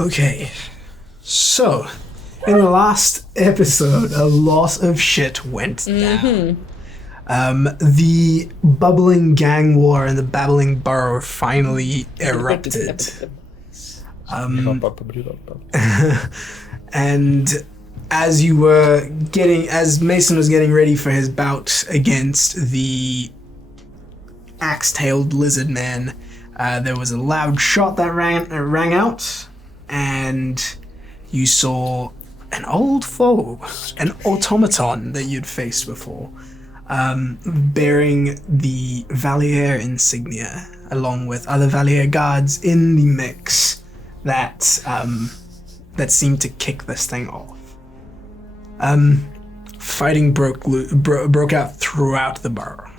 Okay, so in the last episode, a lot of shit went down. The bubbling gang war and the babbling burrow finally erupted. And as Mason was getting ready for his bout against the axe-tailed lizard man, there was a loud shot that rang out, and you saw an old foe, an automaton that you'd faced before, bearing the Valier insignia, along with other Valier guards in the mix that seemed to kick this thing off. Fighting broke out throughout the burrow.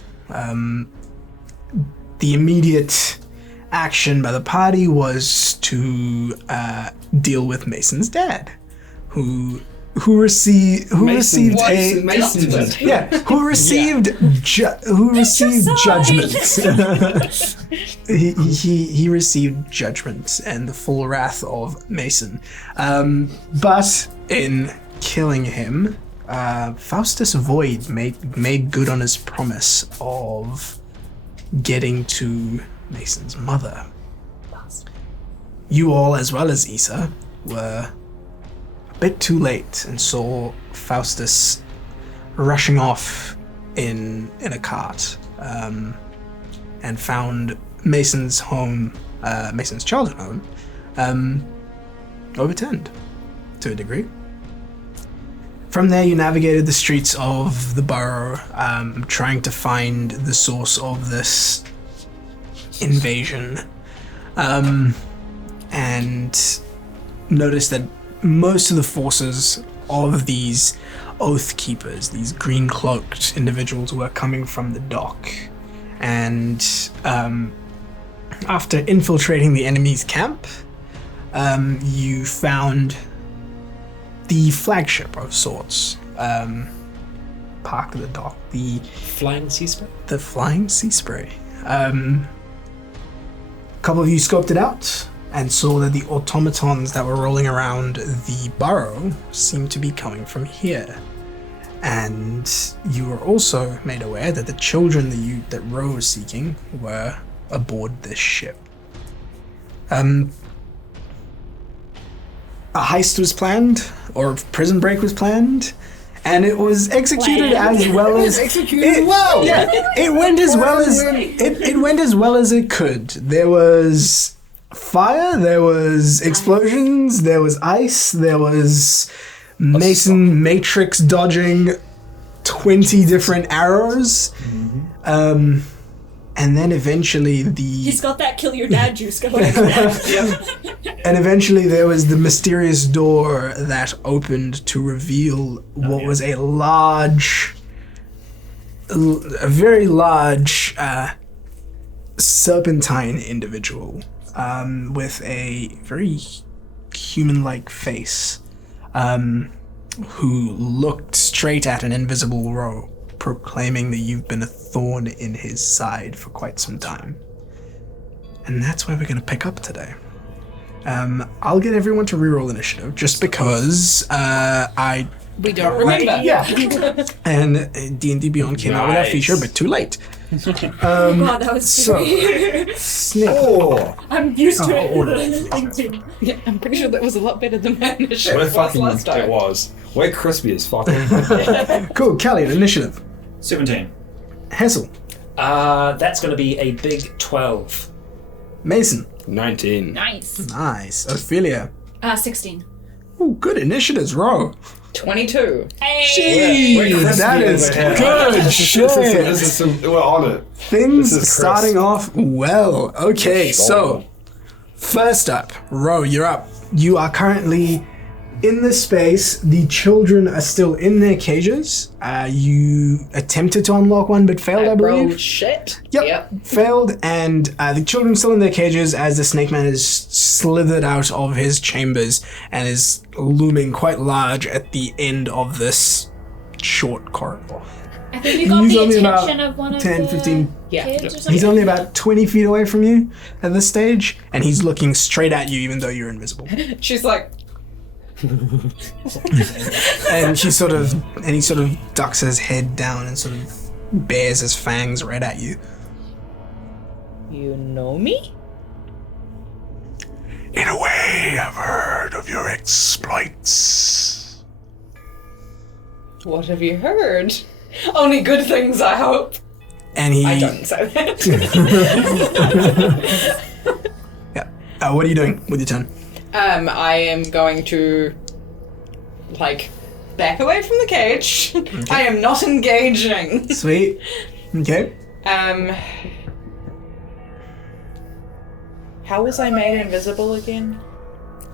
The immediate action by the party was to deal with Mason's dad, who received judgment. he received judgment and the full wrath of Mason. But in killing him, Faustus Void made good on his promise of getting to Mason's mother. You all, as well as Issa, were a bit too late and saw Faustus rushing off in a cart, and found Mason's home, Mason's childhood home, overturned to a degree. From there, you navigated the streets of the borough, trying to find the source of this invasion, and noticed that most of the forces of these Oath Keepers, these green-cloaked individuals, were coming from the dock. And after infiltrating the enemy's camp, you found the flagship of sorts, parked at the dock. The Flying Sea Spray? The Flying Sea Spray. A couple of you scoped it out and saw that the automatons that were rolling around the burrow seemed to be coming from here. And you were also made aware that the children that Ro was seeking were aboard this ship. A heist was planned, or a prison break was planned, and it was executed as well as it went as well as it went as well as it could. There was fire, there was explosions, there was ice, there was Mason Matrix dodging 20 different arrows. And then eventually he's got that kill your dad juice going. And eventually there was the mysterious door that opened to reveal what was a very large serpentine individual with a very human-like face, who looked straight at an invisible Ro, proclaiming that you've been a thorn in his side for quite some time. And that's where we're going to pick up today. I'll get everyone to reroll initiative, just because we don't remember. Yeah. And D&D Beyond came out with that feature, but too late. God, that was Snip. I'm used to it. Yeah, I'm pretty sure that was a lot better than my initiative. We're fucking last time. It was. We're crispy as fuck. Cool. Callie, initiative. 17. Hessel. That's going to be a big 12. Mason. 19. Nice. Ophelia. 16. Ooh, good initiatives, Ro. 22. Hey! Jeez, that is good shit. We're on it. Things starting off well. Okay, so first up, Ro, you're up. You are currently in the space. The children are still in their cages. You attempted to unlock one, but failed, I believe. Rolled shit. Yep. Failed, and the children are still in their cages as the snake man is slithered out of his chambers and is looming quite large at the end of this short corridor. I think you got He's the only about attention of one of 10, the 15. kids or something. He's only about 20 feet away from you at this stage, and he's looking straight at you even though you're invisible. She's like, And he sort of ducks his head down and sort of bares his fangs right at you. you know me? In a way, I've heard of your exploits. What have you heard? Only good things, I hope. And he... I don't say that. Yeah. What are you doing with your turn? I am going to, like, back away from the cage. I am not engaging. Sweet. Okay. How was I made invisible again?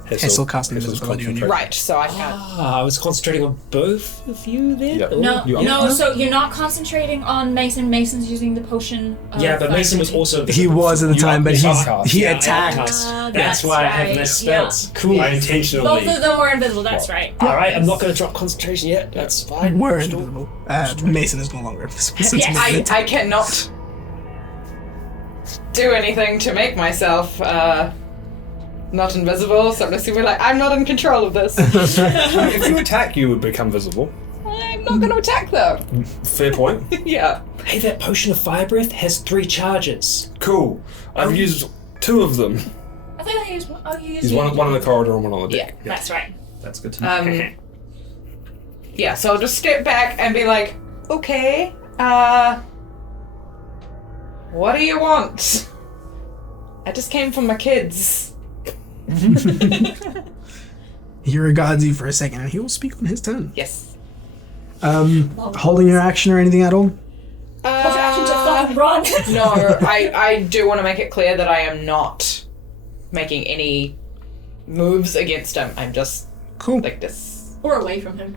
Hessel cast invisibility on you. Right, so I can't. I was concentrating on both of you then? Yeah. No, You are- no. So you're not concentrating on Mason. Mason's using the potion. Yeah, but Mason was also... He was at the time, but he Yeah, attacked. That's That's why I have right, less spells. yeah. Cool. I intentionally. Both of them were invisible. That's right. Alright, I'm not going to drop concentration yet. That's fine. We're invisible. Mason is no longer invisible. Since Yes. movement. I cannot do anything to make myself not invisible, so I'm assuming like I'm not in control of this. If you attack, you would become visible. I'm not going to attack them. Fair point. Yeah. Hey, that potion of fire breath has 3 charges. Cool. I've used 2 of them. I think I used one. Oh, you used He's one in the corridor and one on the deck. Yeah, that's right. That's good to know. Yeah, so I'll just step back and be like, okay, what do you want? I just came from my kids. He regards you for a second, and he will speak on his turn. Yes. Holding your action or anything at all? Action to fucking run. No, I do want to make it clear that I am not making any moves against him. I'm just Cool. like this. Or away from him.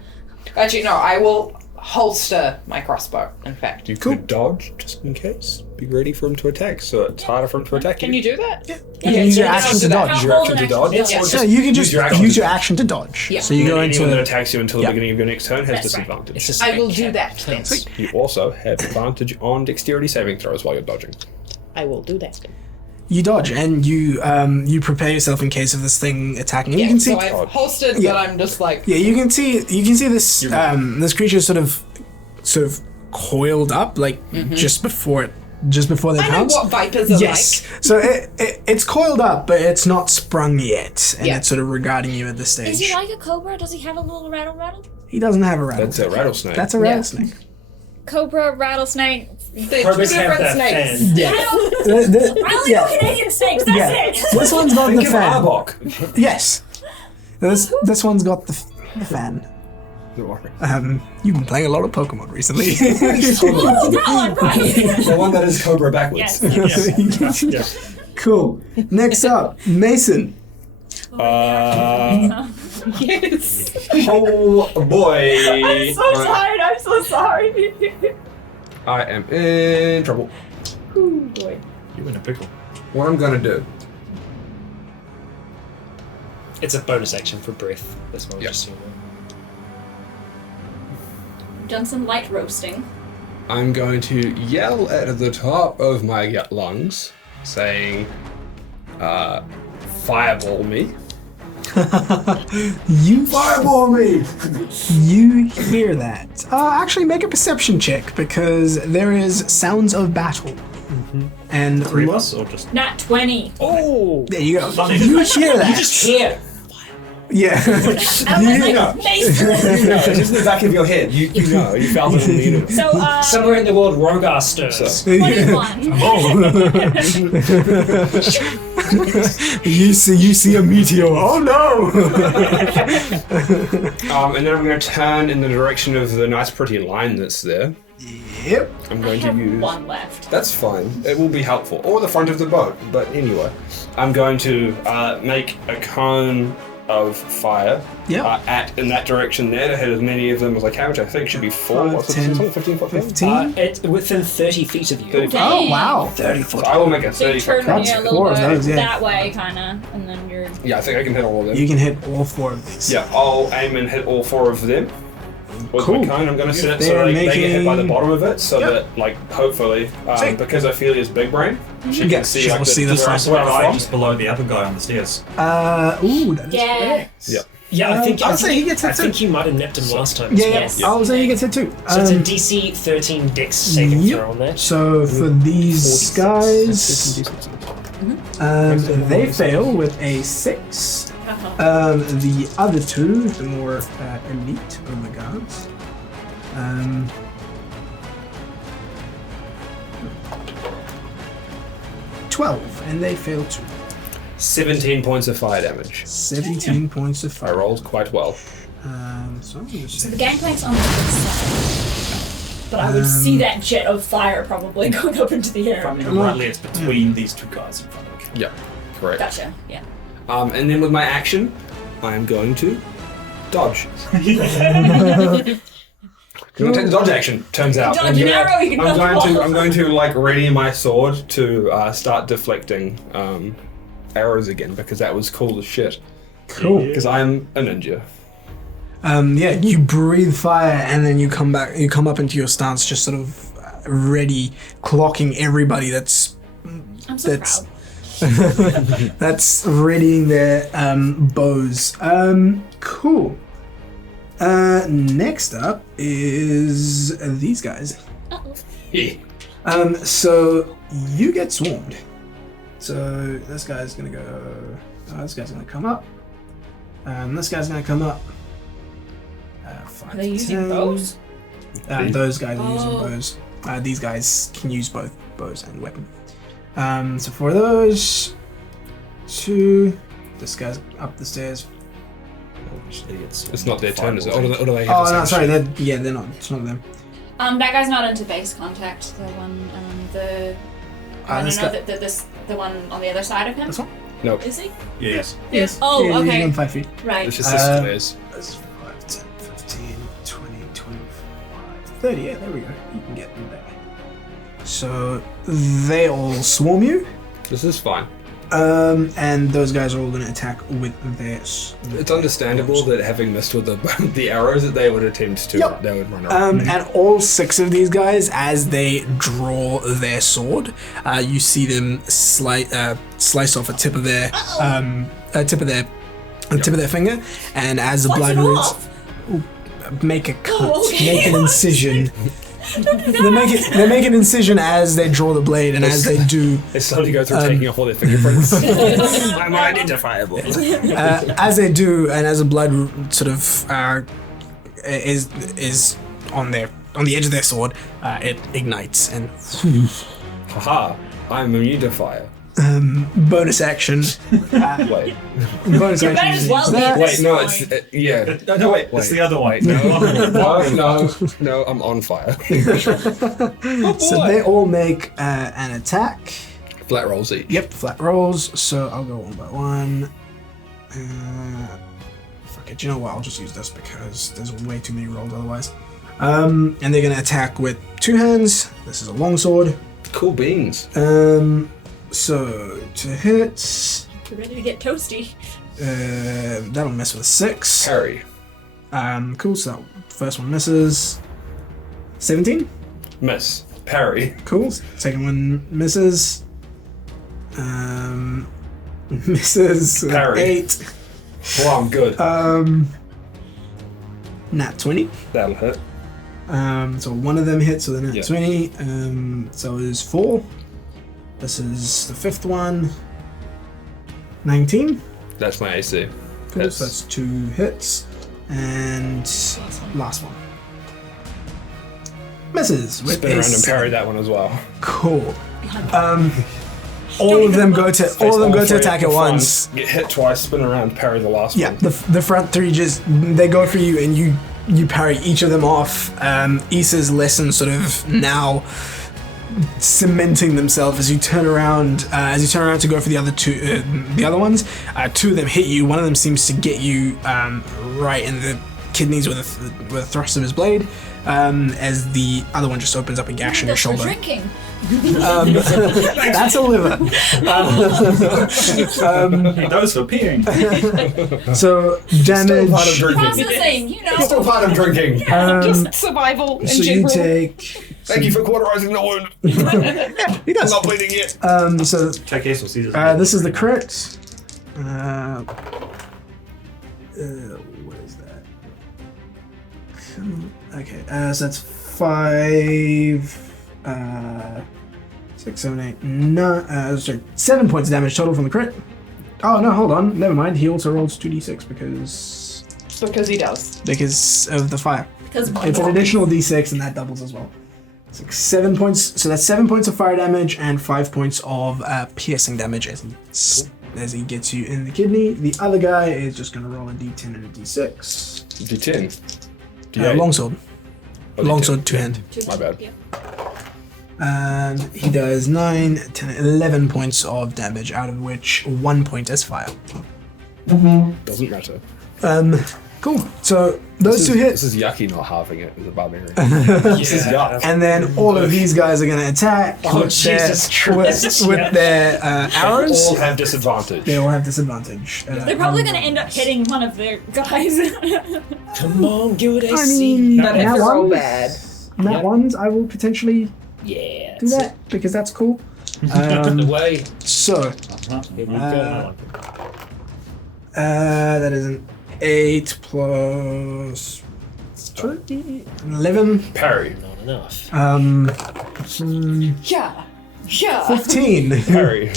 Actually, no, I will holster my crossbow, in fact. You could dodge just in case. Be ready for him to attack, so it's harder for him to attack Can you do that? You can use your Yeah, action to so dodge. I'll Your hold action an to dodge? to Yes, dodge. So you can just your action use to your action to dodge. Yeah. So you go Anyone that into... attacks you until Yeah. the beginning of your next turn has That's right. disadvantage. It's just I will do that then. You also have advantage on dexterity saving throws while you're dodging. I will do that. You dodge, and you prepare yourself in case of this thing attacking. Yeah, You can see... so I've holstered, Yeah. but I'm just like, Yeah, you can see this this creature sort of coiled up, like just before they I know pounce. what vipers are Yes. So it's coiled up, but it's not sprung yet, and Yeah. it's sort of regarding you at this stage. Is he like a cobra? Does he have a little rattle? He doesn't have a rattle. That's a rattlesnake. That's a rattlesnake. Cobra, rattlesnake. like. They're two Cobras have different that snakes. fan. Yeah. I only know Canadian snakes. That's Yeah. it. This one's got the Think of fan. Arbok. Yes. This one's got the fan. Don't worry. You've been playing a lot of Pokemon recently. Oh, that one, right. The one that is Cobra backwards. Yes. Yeah. Cool. Next up, Mason. Yes. Oh boy. I'm so tired. I'm so sorry. I am in trouble. Ooh, boy. You're in a pickle. What I'm gonna do. It's a bonus action for breath. That's what I was Yeah. just saying. Done some light roasting. I'm going to yell at the top of my lungs, saying, fireball me. You fireball me. You hear that? Actually, make a perception check because there is sounds of battle. And 3 of us, or just... Nat 20. Oh! there you go. You hear that? You just hear! Yeah. I was like, Mason. It's just in the back of your head. You know. You felt it in the universe. So, Somewhere in the world, Rogar stirs. 21. You see a meteor. Oh no! And then I'm going to turn in the direction of the nice pretty line that's there. Yep. I'm I going to have use... one left. That's fine. It will be helpful. Or the front of the boat. But anyway, I'm going to make a cone of fire Yep. in that direction there to hit as many of them as I can, which I think should be 4. 5, What's it? 10, 15 foot 15? It's within 30 feet of you. 30 feet. Oh wow. 30 So foot. I will make a So 30 you foot turn cone. That's a little 4 of bit those, yeah. that way, kind of, and then you're... Yeah, I think I can hit all of them. You can hit all 4 of these. Yeah, I'll aim and hit all 4 of them. with Cool. my cone. I'm going to set it They're so they get hit by the making- bottom of it, so Yep. that, like, hopefully, Sick. because Ophelia's big brain, she Yeah, can see, she'll like, see the front. where I'm Guy from. just below the other guy on the stairs. Ooh, that is Yeah. correct. Yeah. Yeah, I think I'll say he gets I hit too. think you might have nipped him last time. Yeah, Yes. yeah. I'll say he gets hit too. So it's a DC 13 Dex saving Yep. throw on that. So for these guys, they fail with a 6. The other two, the more elite of the guards, 12, and they fail too. 17 points of fire damage. 17 points of I fire. rolled quite well. So I'm gonna So say the gangplank's on the other side. But I would see that jet of fire probably going up into the If I air. remember rightly, it's between these two guys in front of him. Yeah, correct. Gotcha, yeah. And then with my action, I am going to dodge. You want to take the dodge action? Turns out. Dodge an arrow, you can I'm dodge going to. balls. I'm going to like ready my sword to start deflecting arrows again because that was cool as shit. cool. Because I'm a ninja. Yeah, you breathe fire and then you come back. You come up into your stance, just sort of ready, clocking everybody that's I'm so That's- proud. that's readying their bows. Cool. Next up is these guys. Uh-oh. So you get swarmed. So this guy's gonna go. This guy's gonna come up. This guy's gonna come up. Are they using bows? Those guys are using Oh. bows. These guys can use both bows and weapon. So for those two, this guy's up the stairs. It's not their turn, is it? Or do they have Oh the no, same sorry. shit? They're not. It's not them. That guy's not into base contact. The one, the. This guy- The one on the other side of him. This one? No, Is he? Yes. Yes. Oh, yeah, okay. He's on 5 feet. Right. it's just the stairs. That's 5, 10, 15, 20, 25, 30. Yeah, there we go. You can get them there. So they all swarm you, This is fine. and those guys are all going to attack with their. It's understandable that having missed with the arrows that they would attempt to, Yep. they would run around. And all 6 of these guys, as they draw their sword, you see them slice off a tip of their finger, and as the blood roots, make a cut, Oh, okay. make an incision. They make an incision as they draw the blade, and as they do, They slowly go through taking off all their fingerprints. I'm identifiable. as they do, and as the blood sort of is on the edge of their sword, it ignites and Haha, I'm immune to fire. bonus action. Wait. Bonus You might action. as well is be that. Wait, no, it's. Yeah. No, wait, it's the other way. No, I'm on fire. So they all make an attack. Flat rolls each. Yep, flat rolls. So I'll go one by one. Fuck it. You know what? I'll just use this because there's way too many rolls otherwise. And they're gonna attack with 2 hands. This is a longsword. Cool beans. So to hit, You're ready to get toasty. that'll miss with a 6. Parry. Cool. So that first one misses. 17. Miss. Parry. Cool. Second one misses. Misses. Parry. 8. Well, I'm good. Nat 20. That'll hit. So one of them hits with a nat Yeah. 20. So it is 4. This is the 5th one. 19. That's my AC. Cool. Hits. So that's 2 hits. And last one. Misses with Spin a around and 7. parry that one as well. Cool. All of them go to attack at once. Get hit twice, spin around, parry the last Yeah, one. the front 3 just they go for you and you parry each of them off. Issa's lesson sort of now cementing themselves as you turn around to go for the other ones. 2 of them hit you. One of them seems to get you right in the kidneys with a thrust of his blade. As the other one just opens up a gash in your That's for shoulder. drinking. That's a liver. Those for peeing. So Still part of damage. drinking. Processing, you know. Still part of drinking. Just survival in So you general. take. Thank you for cauterizing the wound. He I'm does. not bleeding yet. So Check ace or Caesar's. this is the crit. What is that? Okay, so that's 5, 6, 7, 8, 9. Sorry, 7 points of damage total from the crit. Oh no, hold on. Never mind. He also rolls 2d6 Because he does. because of the fire. Because It's an additional d6 and that doubles as well. So 7 points. So that's 7 points of fire damage and 5 points of piercing damage as he gets you in the kidney. The other guy is just going to roll a d10 and a d6. D10. D8. Longsword. Oh, D10. Longsword, two hand. My bad. And he does 9, 10, 11 points of damage, out of which 1 point is fire. Doesn't matter. Cool. So those two hits. This is yucky not halving it with a barbarian. This is yuck. And then all of these guys are going to attack Oh, Jesus Christ. with their arrows. All have disadvantage. They all have disadvantage. They're probably going to end up hitting one of their guys. Come on, give it a I C. mean, But if nat they're all ones, bad. nat ones, I will potentially Yeah. do that because that's cool. The way. So, Here we go. that is an 8 plus 11. Parry. Not enough. 15. Parry.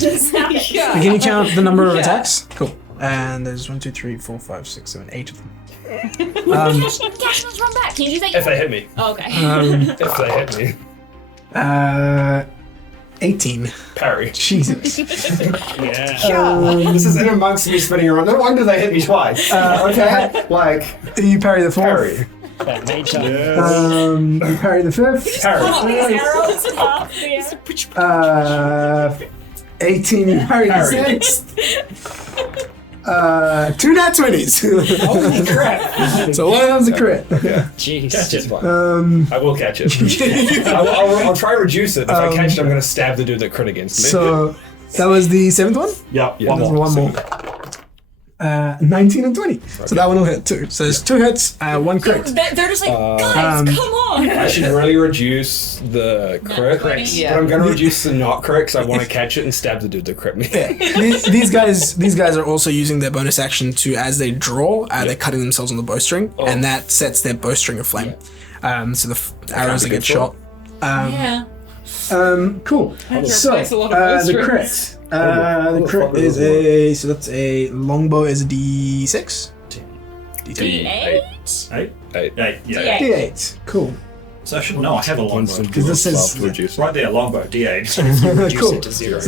Yeah. Can you count the number of Yeah. attacks? Cool. And there's 1, 2, 3, 4, 5, 6, 7, 8 of them. Cashman's run back. Can you do that? If they hit me. Oh, okay. If they hit me. 18. Parry. Jesus. Yeah. This is in amongst me spinning around. No wonder they hit me twice. Okay. Like, You parry the 4th. parry. That made sense. You parry the 5th. Parry. These arrows off the 18. You parry the Parry. 6th. 2 nat 20s. Holy crap. So one of them's a crit. Jeez. Catch it's fine. I will catch it. I'll try to reduce it. If I catch it, I'm going to stab the dude that crit against me. So that was the 7th one? Yep. There's one more. 19 and 20. So that one will hit too. So there's 2 hits, 1 crit. They're just like, guys, come on. I should really reduce the crit, crits. Yeah. but I'm going to reduce the not crit because I want to catch it and stab the dude that crit me. Yeah. These guys are also using their bonus action to, as they draw, they're cutting themselves on the bowstring, and that sets their bowstring aflame. So the arrows that be get good shot. Yeah. Cool. So replace a lot of the bowstrings. crit. The crit is so that's a longbow is a d6. D10. D8? 8? 8. 8, yeah. D8. D8. Cool. So I should know I have a longbow. Because this is reduce. Right there, longbow, D8. Reduce cool. it to 0.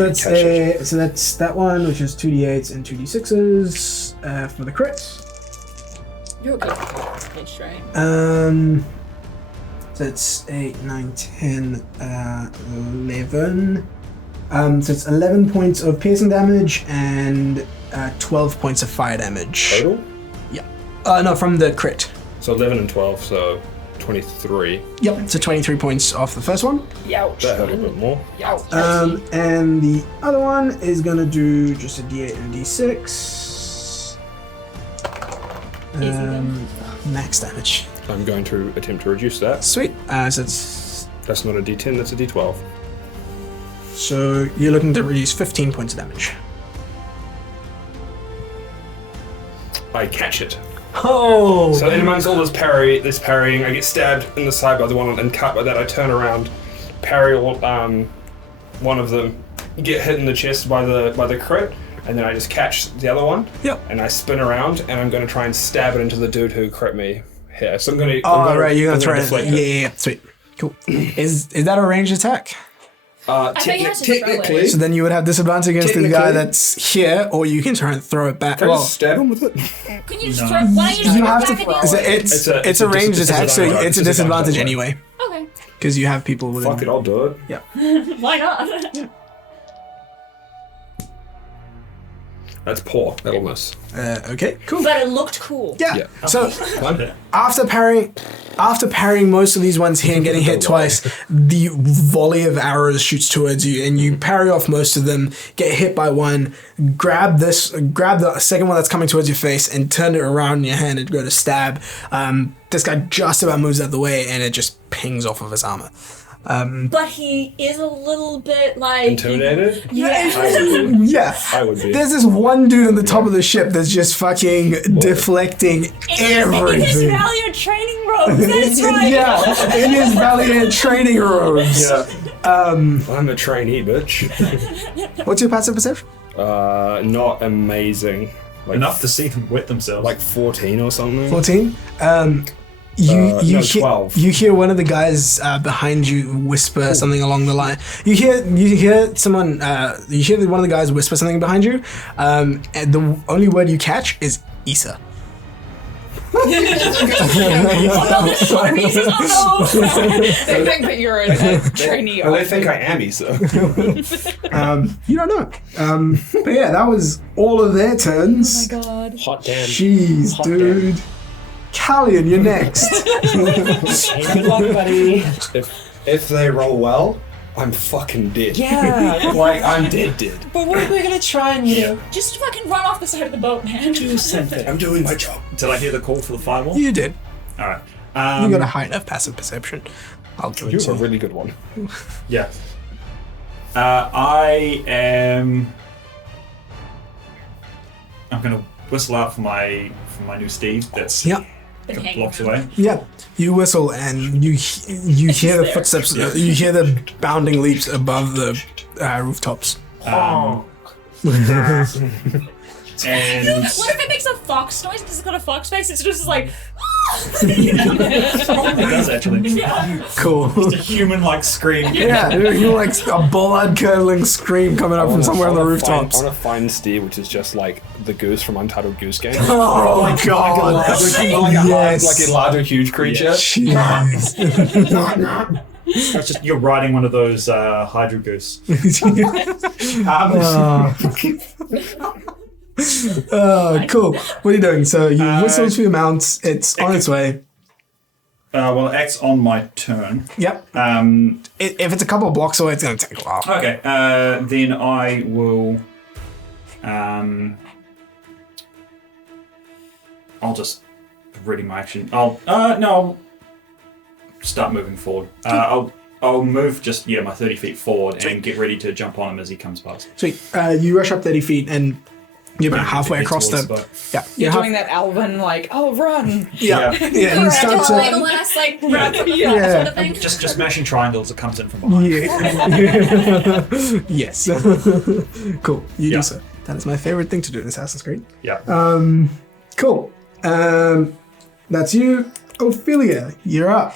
So that's that one, which is 2d8s and 2d6s for the crit. You're good. It's right. So it's 8, 9, 10, 11. So it's 11 points of piercing damage and 12 points of fire damage. Total? Yeah. No, from the crit. So 11 and 12, so 23. Yep. So 23 points off the first one. Youch. That hurt a bit more. And the other one is gonna do just a d8 and a d6. Max damage. I'm going to attempt to reduce that. Sweet. So it's That's not a D10, that's a D12. so you're looking to reduce 15 points of damage. I catch it. Oh. So in amongst all this parrying, I get stabbed in the side by the one and cut by that. I turn around, parry one of them, get hit in the chest by the crit, and then I just catch the other one. Yep. And I spin around, and I'm going to try and stab it into the dude who crit me here. So I'm going to. Oh, right, you're gonna try to. deflect Yeah, sweet. Cool. Is that a ranged attack? thought you had to throw it. Technically, So then you would have disadvantage against the guy Technically. that's here, or you can try and throw it back. can I Well, just stab him with it? Can you just throw? Why don't you just you throw have it to. back at It's the a, it's, It's a- it's a ranged dis- attack, so disadvantage. it's a disadvantage anyway Okay. because you have people within. Fuck it, I'll do it. Why not? That's poor. That'll miss. Okay, cool. But it looked cool. Yeah. So Okay. after parrying most of these ones here and getting hit twice, the volley of arrows shoots towards you, and you parry off most of them. Get hit by one. Grab the second one that's coming towards your face, and turn it around in your hand and go to stab. This guy just about moves out of the way, and it just pings off of his armor. But he is a little bit like Intimidated? Yeah. Yeah. I would be. There's this one dude on the top of the ship that's just fucking deflecting In his everything. Valiant training robes. That's right. Yeah, in his Valiant training robes. Yeah. I'm a trainee, bitch. What's your passive perception? Not amazing. Like, Enough to see them wet themselves. like 14 or something. 14. No, 12. You hear one of the guys behind you whisper something along the line. You hear someone. You hear one of the guys whisper something behind you. And the only word you catch is Issa. They think that you're a trainee. Well, they think I am Issa. You don't know. But yeah, that was all of their turns. Oh my god. Hot damn. Jeez, Hot dude. Callion, you're next. Hey, good luck, buddy. If they roll well, I'm fucking dead. Yeah. Like, I'm dead. But what are we gonna try and, you know, Just fucking run off the side of the boat, man. do something? I'm doing my job. Did I hear the call for the fireball? You did. All right. You got a high enough passive perception. I'll give it You're to a you. really good one. Yeah. I am. I'm gonna whistle out for my new steed. That's Yeah. a couple blocks away. Yeah, you whistle and you hear the footsteps. You hear the bounding leaps above the rooftops. And What if it makes a fox noise because it's got a fox face? It's just like. it does actually. Cool. A human-like scream. Yeah, you're like a blood-curdling scream coming up from somewhere on the rooftops. I want to find Steve, which is just like the goose from Untitled Goose Game. Oh my god! Yes. Like a large or huge creature. Jeez. It's just you're riding one of those hydro goose. Cool. What are you doing? So you whistle to your mount. It's on its way. Well, it acts on my turn. Yep. If it's a couple of blocks away, it's going to take a while. Okay. Then I will. I'll just ready my action. I'll start moving forward. I'll move just my 30 feet forward and get ready to jump on him as he comes past. Sweet. You rush up 30 feet and you're about halfway across towards the. the boat. Yeah. You're doing that Alvin, like, oh, run. Yeah. Yeah. You start to. Legolas, like, run from the Yeah. front sort of thing. Just mashing triangles. It comes in from behind. Yeah. Yes. Cool. You Yeah. do so. That is my favorite thing to do in Assassin's Creed. Yeah. Cool. That's you, Ophelia. You're up.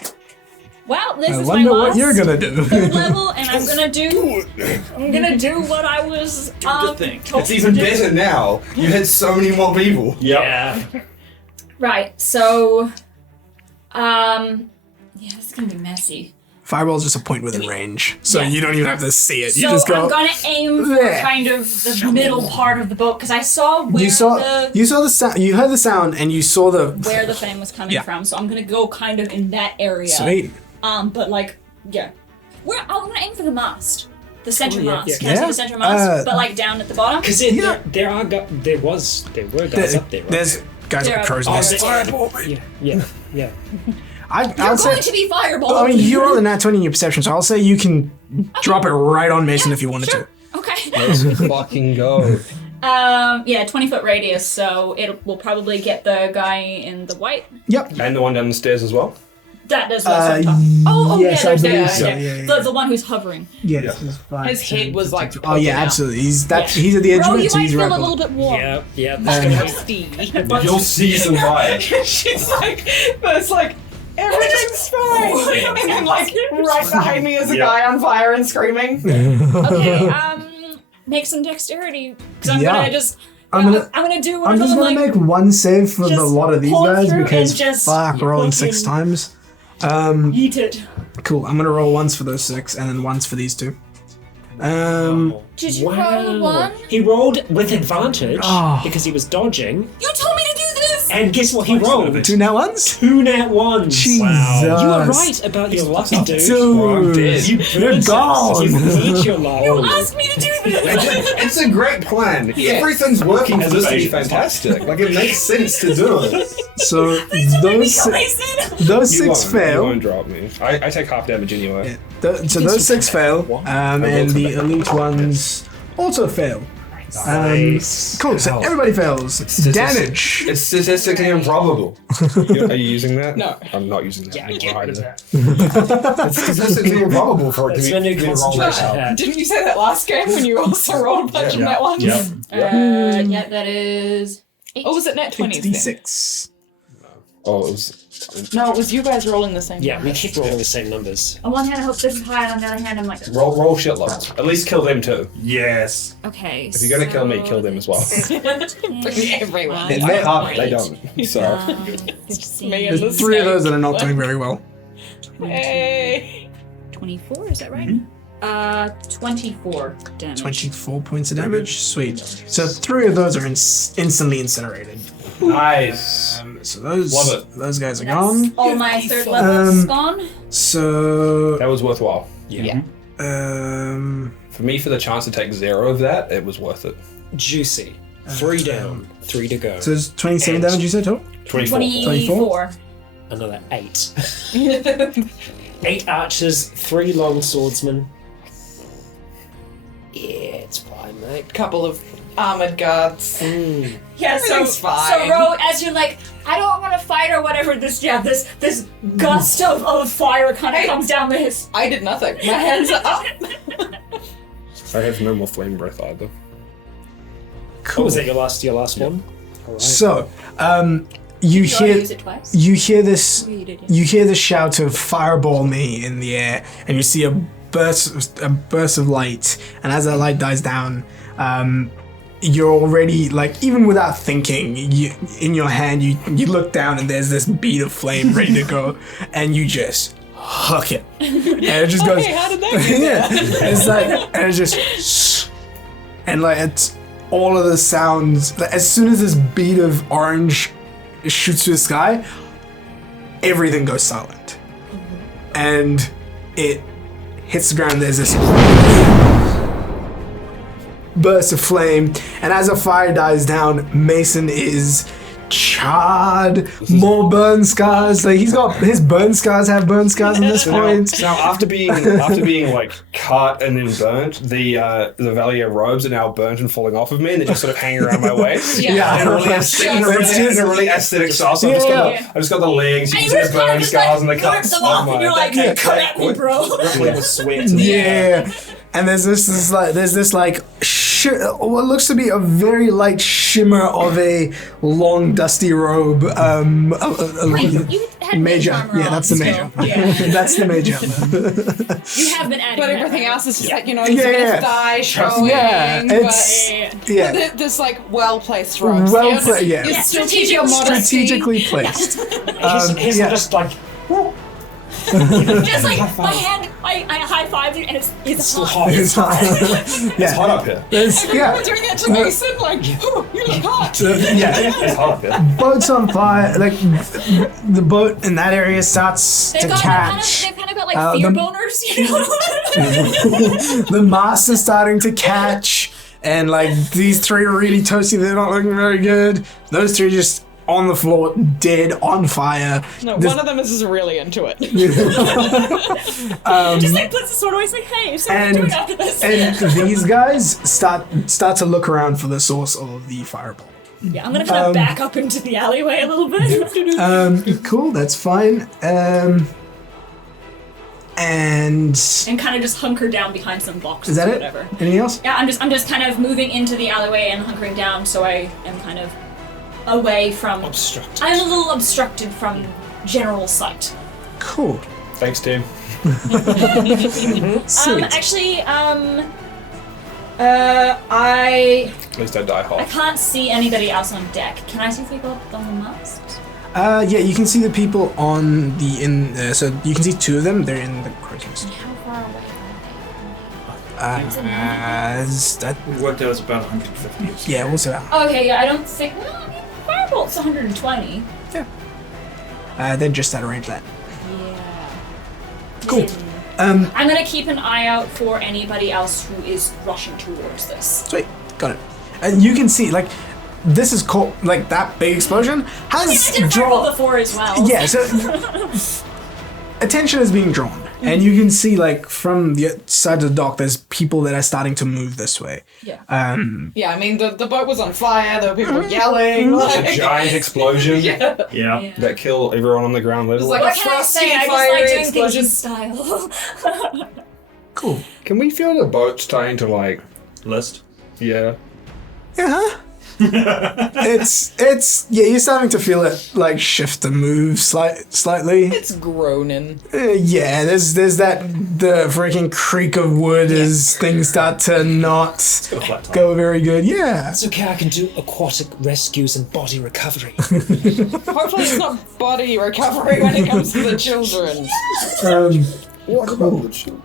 Well, this I is my wonder last what you're gonna do. level, and I'm gonna do what I was told It's to even do. better now. You had so many more people. Yeah. Right. So, yeah, this is gonna be messy. Fireball's just a point within range, so Yeah. you don't even have to see it. You So just go. I'm gonna aim for there. kind of the middle part of the boat because I saw where You saw the sound. You heard the sound, and you saw the. where the flame was coming Yeah. from. So I'm gonna go kind of in that area. Sweet. But like, yeah, I'm gonna aim for the mast, the center yeah, mast. yeah. Can I see Yeah. the center mast? Uh, But like down at the bottom. Because Yeah. there were guys up there, right? There's guys There with are- crow's oh, nests. Yeah. I'll You're say. going to be fireball. I mean, you're on the nat 20 in your perception, so I'll say you can drop it right on Mason if you wanted Sure. Okay. Let's fucking go. 20-foot radius, so it will probably get the guy in the white. to. Yep. And the one down the stairs as well? That does also Oh, yes, yeah, I there's believe that. so. Okay. Yeah. The one who's hovering. Yes. His head was like. Oh yeah, poking out. absolutely. He's at the edge Bro, of you it, so might he's feel right a below. little bit warm. Yeah. That's gonna You'll see some fire. She's like, but it's like, everything's fine. And then, like, right behind me is a guy on fire and screaming. Okay, make some dexterity. Because I'm Yeah. gonna just. I'm gonna- I'm gonna do one I'm of just them, gonna like, make one save for the just lot of these pull guys through because and just fuck, rolling 6 fucking- times. eat it. Cool. I'm gonna roll once for those 6 and then once for these 2. Did you roll one? He rolled with advantage Oh. because he was dodging. You told me to do this! And guess what he rolled? 2 nat ones? 2 nat ones. Jesus. You were right about your luck, dude. Dude, You you're burnt gone. us. You burnt your luck. You asked me to do this! It's a great plan. Everything's working for this to be fantastic. Like, it makes sense to do it. So those You 6 won't fail. drop me. I take half damage anyway. So those 6 fail, and the elite ones also fail. Cool. So everybody fails. Damage. It's statistically improbable. Are you using that? No. I'm not using that. Yeah, anymore get rid of either. that. It's statistically improbable for it to It's be the new to be rolled concentration out. hat. Didn't you say that last game when you also rolled a bunch of net ones? Yeah. Yeah, that is... Or was it net 20s then? D6. Oh, it was. No, it was you guys rolling the same. Yeah, we keep rolling the same numbers. On one hand, I hope this is high, and on the other hand, I'm like... Roll shitloads. At least kill them too. Yes. Okay, If you're gonna kill me, kill them as well. Everyone. They can't. They don't. So. Me and There's the 3 of snake. those that are not doing very well. Hey. 24, is that right? 24 damage. 24 points of damage. Sweet. So 3 of those are instantly incinerated. Nice. So those Love those guys are gone. All my 3rd levels gone. So That was worthwhile. Yeah. For me, for the chance to take 0 of that, it was worth it. Juicy. 3 down, 3 to go. so there's 27 damage you said total? 24. 24. Another 8. 8 archers, 3 long swordsmen. Yeah, it's fine, mate. Couple of armored guards. Yeah, so Everything's fine. Ro, as you're like, I don't want to fight or whatever. This gust of fire kind of comes down the his. I did nothing. My hands are up. I have no more flame breath either. Cool. Was that your last one? Alright. So, you You already hear used it twice. you hear this Oh, you did, yeah. you hear the shout of fireball me in the air, and you see a burst of light, and as that light dies down, you're already, like, even without thinking, in your hand you look down and there's this bead of flame ready to go, and you just hook it, and it just goes. Hey, how did that get Yeah, it's like, and it's just, and like it's all of the sounds. Like, as soon as this bead of orange shoots through the sky, everything goes silent, and it hits the ground. There's this burst of flame, and as the fire dies down, Mason is charred, more burn scars. Like, he's got his burn scars have burn scars at this point. Now, after being like cut and then burnt, the Valier robes are now burnt and falling off of me, and they're just sort of hanging around my waist. Yeah. In a really aesthetic style. So I've just got the legs, you can see the burn scars and the cuts. them off, and you're like, come at me, bro. Rippling with sweat. Yeah. And there's this what looks to be a very light shimmer of a long dusty robe. You had Major. armor Yeah, on, that's the so- major. Yeah. That's the major. You have been adding But that, everything right? else is just like, you know, Yeah, it's yeah. thigh showing. Yeah, but it's yeah. there's like well-placed robes. Well pla- yeah. You still keep your modesty. Strategically placed. He's yeah. just like, Just like my hand, I high-fived it, and it's hot. It's hot. It's Yeah. hot up here. There's, We're yeah. doing that to Mason, like, oh, you look hot. Yeah. It's hot up here. Boat's on fire. Like, the boat in that area starts to They've catch. kind of got like fear the- boners, you know? The mast is starting to catch, and like these 3 are really toasty. They're not looking very good. Those 3 just on the floor, dead, on fire. No, This- one of them is just really into it. Just like puts the sword away, it's like, hey, so what are you and doing after this? and these guys start to look around for the source of the fireball. Yeah, I'm gonna kind of back up into the alleyway a little bit. Cool, that's fine. And And kind of just hunker down behind some boxes is that or it? whatever. Anything else? Yeah, I'm just kind of moving into the alleyway and hunkering down, so I am kind of away from. obstructed. I'm a little obstructed from general sight. Cool. Thanks, Tim. Sweet. Actually, I At least I die hot. can't see anybody else on deck. Can I see people up on the mast? Yeah, you can see the people on the so you can see 2 of them. They're in the crow's nest. How far away That, We worked out it's about 150 years. yeah, we'll say that. Okay, yeah, I don't think. Well, I mean, Firebolt's 120. Then just out of range that. Yeah. Cool. I'm gonna keep an eye out for anybody else who is rushing towards this. Sweet, got it. And you can see, like, this is cool. Like, that big explosion has I did drawn. Fireball before as well. Yeah, so attention is being drawn. And you can see, like, from the side of the dock, there's people that are starting to move this way. Yeah. Yeah, I mean, the boat was on fire, there were people yelling, A like... giant explosion Yeah. that killed everyone on the ground level. It's like What a can I frosty say? I just fiery like doing explosion. things in style. Cool. Can we feel the boat starting to like? List. Yeah. Yeah. It's yeah, you're starting to feel it like shift and move slightly. It's groaning. Yeah, there's that the freaking creak of wood as things start to not flat top. go very good. Yeah. It's okay, I can do aquatic rescues and body recovery. Hopefully it's not body recovery when it comes to the children. What about the children?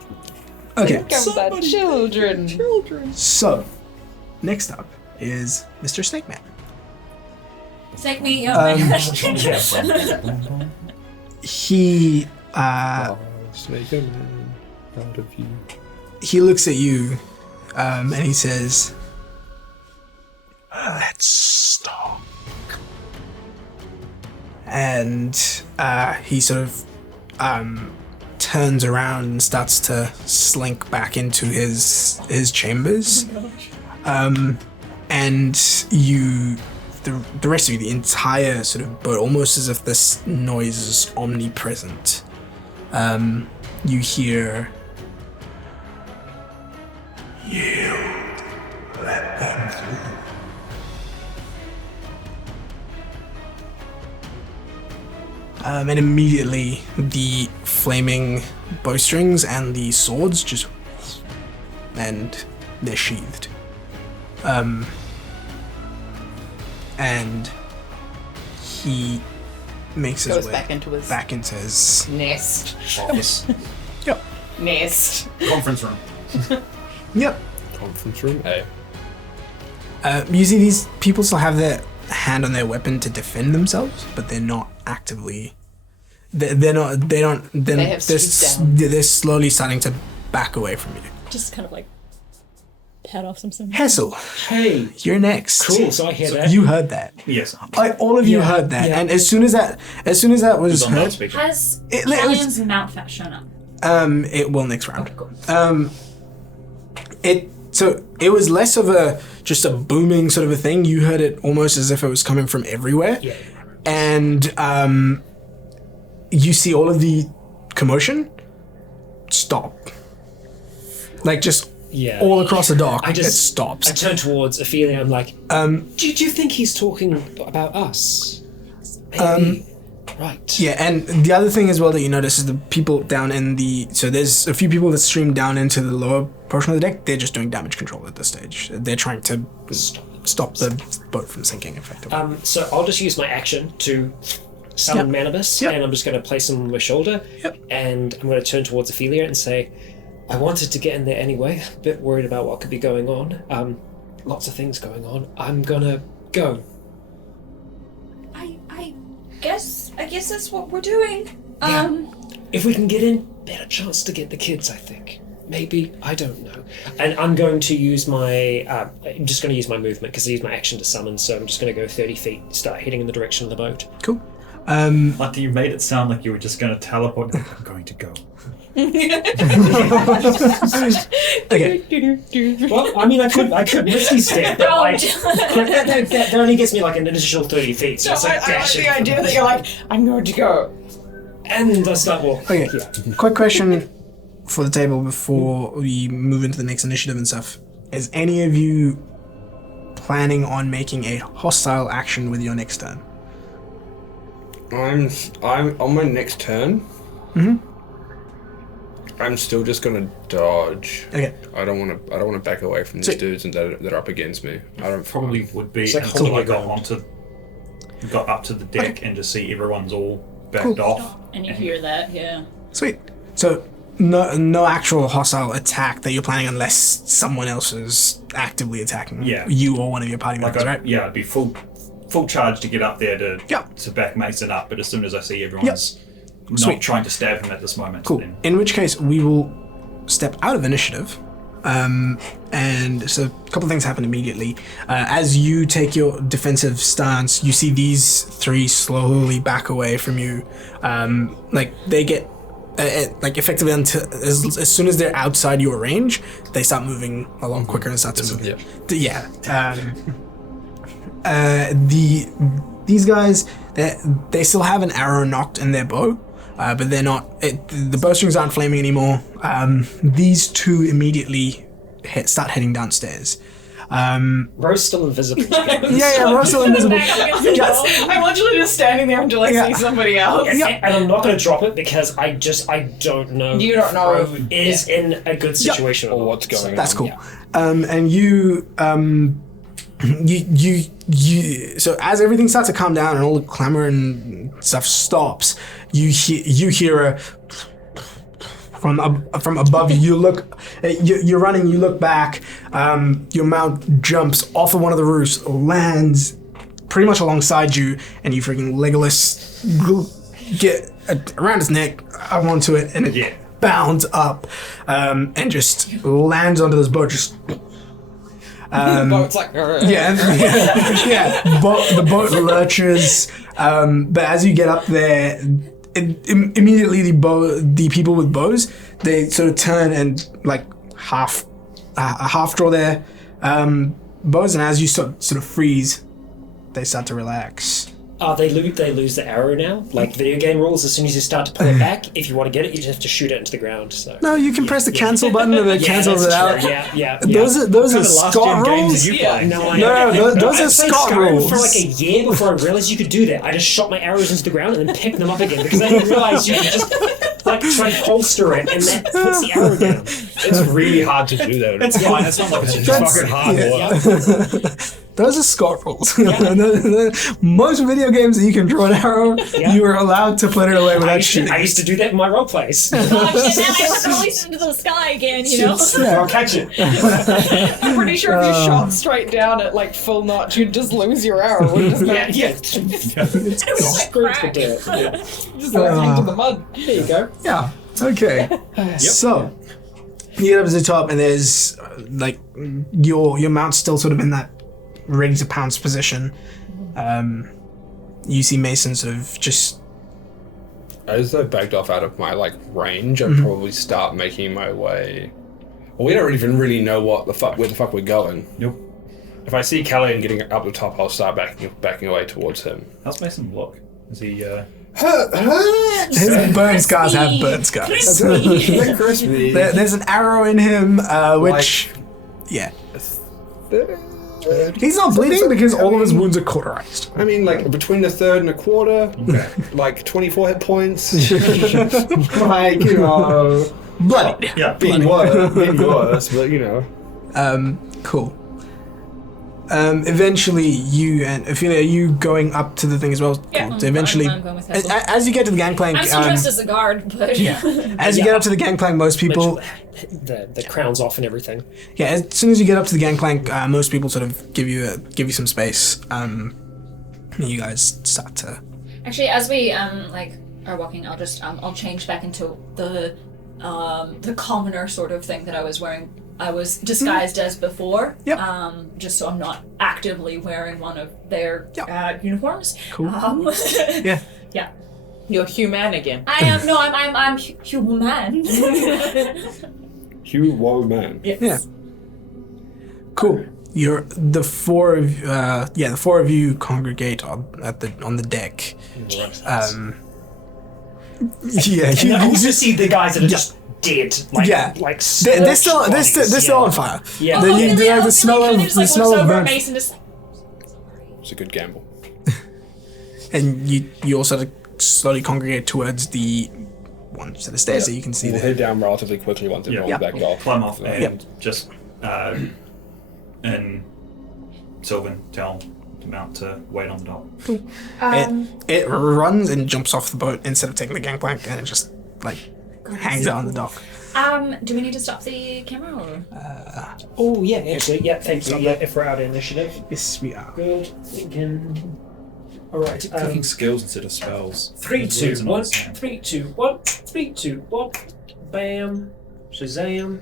Okay. Think of the children. So, next up is Mr. Snake Man. Take me. He Snake man, out of you. he looks at you, and he says, Let's stop. and he sort of turns around and starts to slink back into his chambers. And you, the rest of you, the entire sort of boat, almost as if this noise is omnipresent. You hear, Let them through. and immediately the flaming bowstrings and the swords just, and they're sheathed. And he makes his Goes way back into his back into his nest. Office. yep. Nest. Conference room. Yep. Conference room A. You see these people still have their hand on their weapon to defend themselves, but they're not actively. They're not. They don't. They have swooped down. They're slowly starting to back away from you. Just kind of like pat off some symptoms. Hessel, Hey, you're next. cool, so I hear that. You heard that. Yes. All of you Yeah, heard that, yeah. and as soon as that was on heard, loudspeaker. Has It- it was- Callion's mount fat shown up? it will next round. Cool. It was less of just a booming sort of a thing. You heard it almost as if it was coming from everywhere. Yeah. And you see all of the commotion stop. Like just Yeah. all across the dock, I it just stops. I turn towards Ophelia. I'm like, do you think he's talking about us? Maybe. Right. Yeah, and the other thing as well that you notice is the people down in so there's a few people that stream down into the lower portion of the deck. They're just doing damage control at this stage. They're trying to stop the boat from sinking effectively. So I'll just use my action to summon Manibus, Yep. and I'm just going to place him on my shoulder, and I'm going to turn towards Ophelia and say, I wanted to get in there anyway, a bit worried about what could be going on. Lots of things going on. I'm going to go. I guess that's what we're doing. If we can get in, better chance to get the kids, I think. Maybe, I don't know. And I'm going to use my, I'm just going to use my movement because I used my action to summon, so I'm just going to go 30 feet, start heading in the direction of the boat. Cool. Like you made it sound like you were just going to teleport. I'm going to go. Okay. Well, I mean, I could risky step, but like, that only gets me like an additional 30 feet, so it's like I like dashing. the idea that you're like, I'm going to go. And I start walking. Okay. Quick question for the table before we move into the next initiative and stuff. Is any of you planning on making a hostile action with your next turn? I'm on my next turn. I'm still just gonna dodge. Okay. I don't want to back away from these dudes and that are up against me. I don't Probably would be like until I holding got up to the deck and just see everyone's all backed off. And you hear that, yeah. Sweet. So no actual hostile attack that you're planning unless someone else is actively attacking you or one of your party members, right? Yeah, I'd be full charge to get up there to back Mason up, but as soon as I see everyone's not trying to stab him at this moment. Cool. Then... In which case, we will step out of initiative. And so a couple of things happen immediately. As you take your defensive stance, you see these three slowly back away from you. Like they get, like effectively until as soon as they're outside your range, they start moving along quicker and start to move. These guys, they still have an arrow nocked in their bow. But they're not. The bowstrings aren't flaming anymore. These two immediately start heading downstairs. Ro's still invisible. Ro's still invisible. I'm literally just standing there until I see somebody else. And I'm not going to drop it because I don't know. You don't know Ro is in a good situation or what's going on. That's cool. And you. So as everything starts to calm down and all the clamor and stuff stops, you hear a from above you. You look, you're running. You look back. Your mount jumps off of one of the roofs, lands pretty much alongside you, and you freaking Legolas get around his neck, up onto it, and it bounds up and just lands onto this boat. Just. The boat's like the boat lurches, but as you get up there, immediately the people with bows, they sort of turn and like half draw their bows, and as you sort of freeze, they start to relax. They lose the arrow now. Like video game rules, as soon as you start to pull it back, if you want to get it, you just have to shoot it into the ground. So no, you can press the cancel button and it cancels it out. Yeah. Those are Scott rules. No, those are Scott rules. For like a year before I realized you could do that, I just shot my arrows into the ground and then picked them up again because I didn't realize you could just like try and holster it and that puts the arrow down. It's really hard to do that. It's fine. It's not like it's just fucking hard work. Those are Scott rules. Most video games that you can draw an arrow, you are allowed to put it away without shooting. I used to do that in my roleplays. And then I just released into the sky again, you know? I'll catch it. I'm pretty sure if you shot straight down at like full notch, you'd just lose your arrow. It was like crack. Just like into the mud. There you go. Yeah. Okay. So you get up to the top, and there's like your mount's still sort of in that ready to pounce position. You see Mason sort of just. As I've backed off out of my range, I'd probably start making my way. Well, we don't even really know where the fuck we're going. Nope. If I see Callian getting up the top, I'll start backing away towards him. How's Mason look? Is he? His burn scars have burn scars. Crispy. There's an arrow in him, which, he's not bleeding because all of his wounds are cauterized. I mean, between the third and a quarter, 24 hit points. Bloody. Yeah. Being worse, but Cool. Eventually, you and Ophelia, are you going up to the thing as well? Yeah, cool. So eventually, I'm going with Hazel. as you get to the gangplank, I'm still dressed as a guard, but as you get up to the gangplank, most people, the crown's off and everything. as soon as you get up to the gangplank, most people sort of give you some space. You guys start to. Actually, as we are walking, I'll just I'll change back into the commoner sort of thing that I was wearing. I was disguised as before, just so I'm not actively wearing one of their uniforms. Cool. Yeah. You're human again. I am. No, I'm human. Human. Yes. Yeah. Cool. You're the four of you congregate on the deck. And I also see the guys that are just dead. They're still on fire. Yeah. The smell of burnt. Mason just It's a good gamble. And you also slowly congregate towards the one set of stairs that you can see We'll there. head down relatively quickly once everyone's backed off. Climb off and just and Sylvan tell the mount to wait on the dock. It runs and jumps off the boat instead of taking the gangplank, and it just hangs out on the dock. Do we need to stop the camera or? Oh yeah, actually, yeah. Thank you. Yeah, if we're out of initiative. Yes, we are. Good. We can. All right. Cooking skills instead of spells. 3, 2, Words are not 1. the same. 3, 2, 1. 3, 2, 1. Bam. Shazam.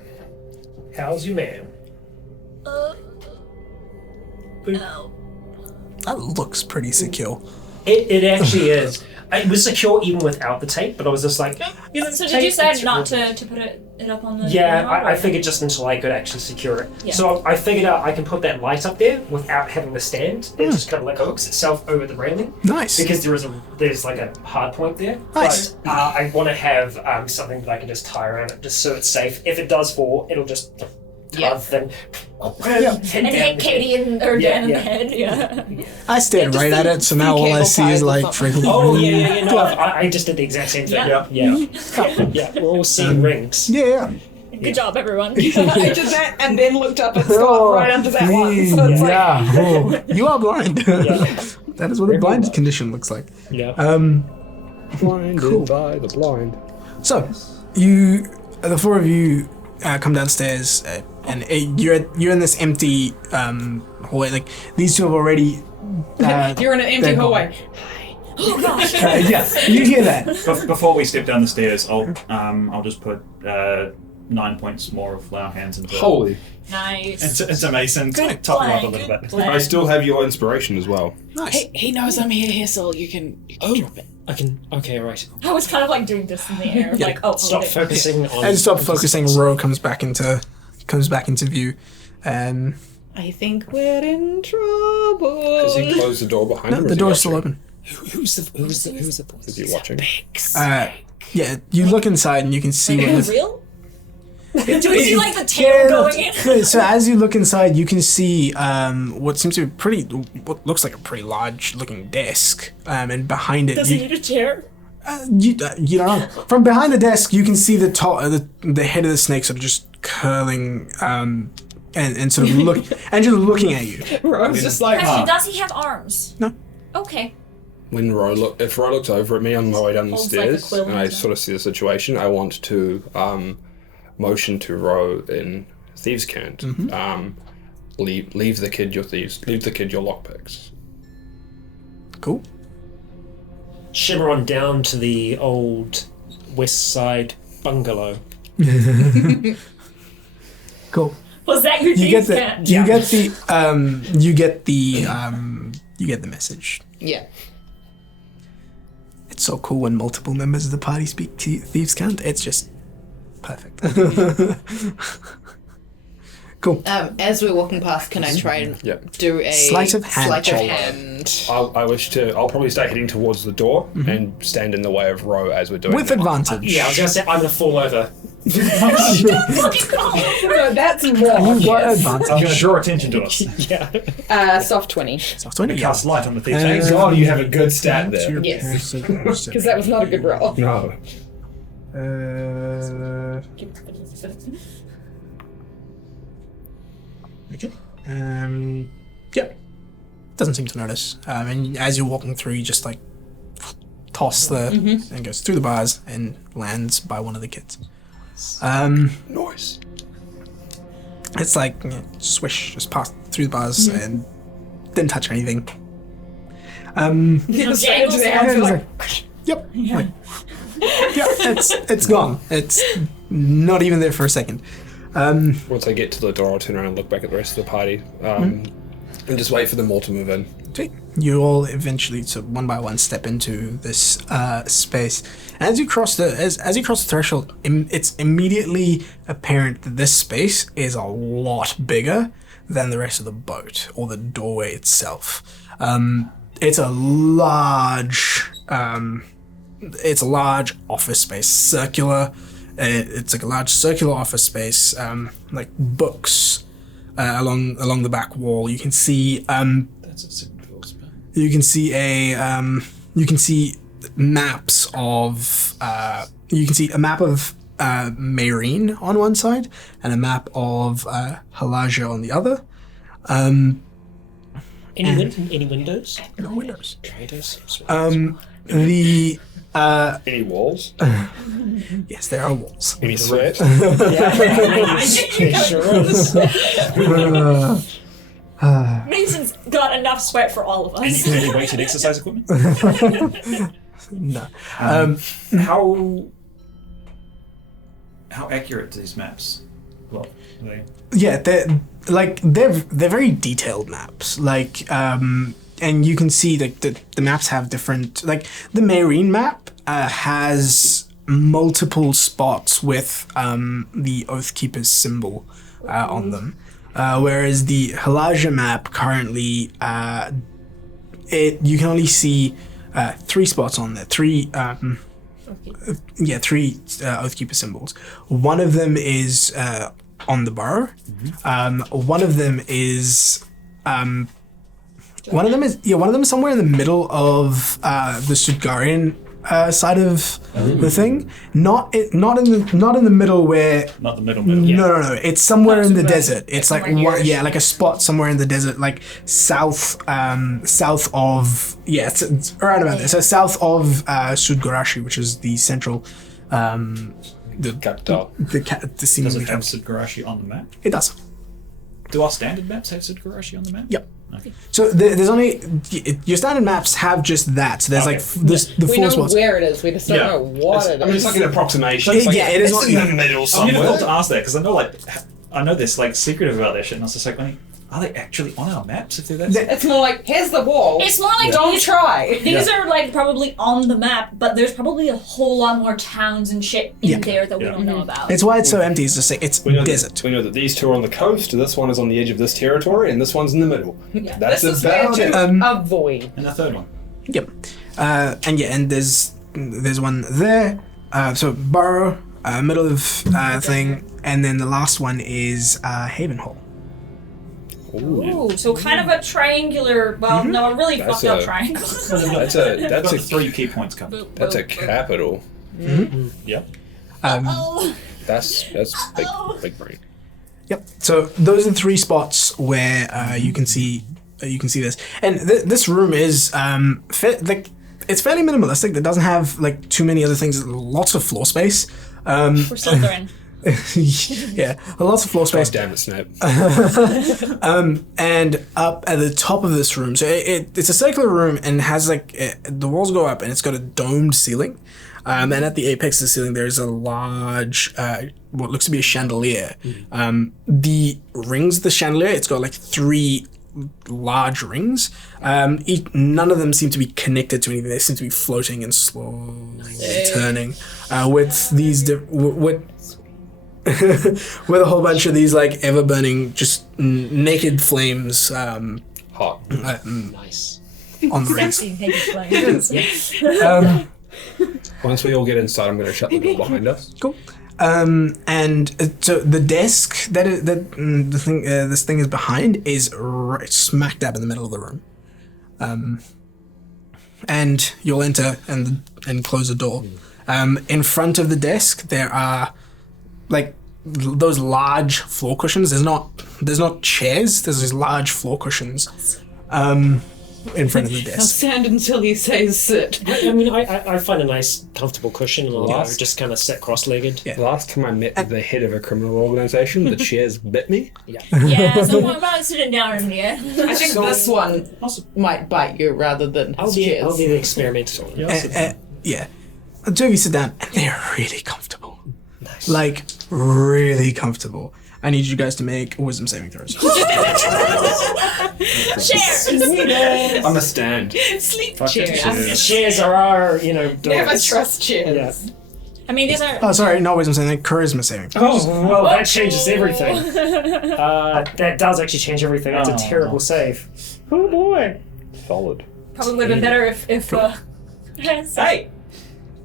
How's you, ma'am? Boop. That looks pretty secure. It actually is. It was secure even without the tape, but I was just like, you know. So tape, did you say it's not secure. to put it up on the? Yeah, camera, I or- figured just until I could actually secure it. Yeah. So I figured out I can put that light up there without having the stand. It just kind of like hooks itself over the railing. Nice. Because there's like a hard point there. Nice. But I want to have something that I can just tie around it just so it's safe. If it does fall, it'll just then And hit Katie and or Dan in yeah. the head. Yeah. I stared right at it, so now all I see is like freaking. Oh yeah. No, I just did the exact same thing. Yeah. Yeah. We're all seeing rings. Yeah. Good job, everyone. I did that and then looked up at Scott right under that one. So it's like, Yeah. Oh, you are blind. Yeah. That is what a blind condition looks like. Yeah. Blinded Cool. by the blind. So, the four of you, come downstairs, and you're in this empty hallway. Like these two have already. you're in an empty they're gone. hallway. Oh gosh. Yeah, you hear that. Before we step down the stairs, I'll just put 9 points more of flower hands into Holy. Nice. into Mason. Good Top him up a plan, little good bit. plan. I still have your inspiration as well. Nice. He knows I'm here, so you can drop it. I can. Okay, right. I was kind of like doing this in the air, like Stop okay. focusing on. And stop focusing. Ro comes back into view, and I think we're in Does he trouble. close the door behind no, him? or the is he door's still watching? open. Who's the voice? Is he watching? Yeah, you look inside and you can see what Who's the real? Do we see like the tail going in? no, so as you look inside, you can see what seems to be what looks like a pretty large looking desk, and behind it, Does he need a chair? you don't know. From behind the desk, you can see the top, the head of the snake sort of just curling, and sort of just looking at you. Rome's just like, Actually, does he have arms? No. Okay. When if Ro looks over at me on my way down the Holds like a stairs, quill and in I his sort of see the situation, I want to motion to Ro in thieves' cant. Leave the kid your thieves. Leave the kid your lockpicks. Cool. Shimmer on down to the old west side bungalow. Cool. Was that your You get team's the cat? you get the message. yeah. It's so cool when multiple members of the party speak thieves' cant. It's just perfect. Cool. As we're walking past, can I try and Yep. do a Sleight of hand sleight of check. hand? I'll probably start heading towards the door and stand in the way of Ro as we're doing With that. advantage. Yeah, I was gonna say I'm gonna fall over. Fucking call. No, that's wrong. What I'm advantage? going to draw attention to us. Yeah. Soft 20. Soft 20. Cast light on the thieves' Thank hands. God you have a good stat To there. your Yes. perception. Because that was not a good roll. No. Okay. Yeah. Doesn't seem to notice. And as you're walking through, you just like toss the and goes through the bars and lands by one of the kids. Noise. It's like swish, just passed through the bars and didn't touch anything. Just straight into the hands, And like, it's yep. Like, yeah, it's gone. It's not even there for a second. Once I get to the door, I'll turn around and look back at the rest of the party, and just wait for them all to move in. Sweet. You all eventually, so one by one, step into this space. And as you cross the threshold, it's immediately apparent that this space is a lot bigger than the rest of the boat or the doorway itself. It's a large office space, circular. It's like a large circular office space, like books along the back wall. You can see That's a single spell. you can see maps of you can see a map of Mayreen on one side and a map of Halaja on the other. Any windows? No windows. Traders. The Any walls? Yes, there are walls. Any sweat? Mason's got enough sweat for all of Any us. fairly weighted exercise equipment? No. How accurate are these maps? Well, they... Yeah, they're very detailed maps. Like, and you can see that the maps have different. Like the Marine map has multiple spots with the Oathkeeper's symbol on them, whereas the Halaja map currently you can only see 3 spots on there. Three Oathkeeper symbols. One of them is on the burrow. One of them is one of them is somewhere in the middle of the Sudgarian side of the thing. Not in the middle where. Not the middle. No. It's somewhere in the Right. desert. It's like like a spot somewhere in the desert, like south of it's around about there. So south of Sudgarashi, which is the central, the Capital. the scene. Does it have Sudgarashi on the map? It does. Do our standard maps have Sudgarashi on the map? Yep. Okay. So there's only your standard maps have just that. So there's Okay. the We 4 know spots. where it is. We just don't know what it is. I mean, it's like an approximation. It is. It's in the middle I somewhere. never thought to ask that because I know this like secretive about that shit, and I was just like, are they actually on our maps if they're that? It's more like, here's the wall. It's more like Don't these, try. these are like probably on the map, but there's probably a whole lot more towns and shit in there that we don't know about. It's why it's so empty. It's just like it's We know desert. we know that these two are on the coast. This one is on the edge of this territory, and this one's in the middle. Yeah. That's This is where about it. to avoid. And the third one. Yep. And there's one there. So burrow, middle of thing, and then the last one is Haven Hall. Ooh, so kind of a triangular, well, no, a really That's fucked up a- triangle. That's Got a 3 key points covered. that's a capital. Yep. Oh, That's big brain. Yep. So those are the 3 spots where you can see this, and this room is it's fairly minimalistic. It doesn't have like too many other things. Lots of floor space. we're Slytherin. Yeah, lots of floor space. Damn it, Snape. And up at the top of this room, so it's a circular room and has the walls go up and it's got a domed ceiling. And at the apex of the ceiling, there's a large, what looks to be a chandelier. The rings of the chandelier, it's got like 3 large rings. None of them seem to be connected to anything. They seem to be floating and slowly turning with these with a whole bunch of these like ever burning, just naked flames Hot. Nice. on the rings. Once we all get inside, I'm going to shut the door behind us. Cool. And so the desk this thing is behind is right smack dab in the middle of the room. And you'll enter and close the door. In front of the desk there are like those large floor cushions. There's not chairs. There's these large floor cushions. In front of the I'll desk. stand until he says sit. I mean, I find a nice, comfortable cushion, and I'll Last- just kind of sit cross-legged. Yeah. Last time I met the head of a criminal organization, the chairs bit me. Yeah, so what about sitting down in here? I think this one might bite you rather than I'll his be chairs. the experimenter. Yeah. The 2 of you sit down and they're really comfortable. Nice. Like really comfortable. I need you guys to make wisdom saving throws. Chairs! I'm a stand. Sleep Fuck chairs. chairs. Chairs are our, dogs. Never trust chairs. Yeah. I mean, these are. Oh, sorry, not wisdom saving, charisma saving. Oh, well, that changes everything. That does actually change everything. That's a Oh. terrible save. Oh boy. Solid. Probably would have been better if Hey!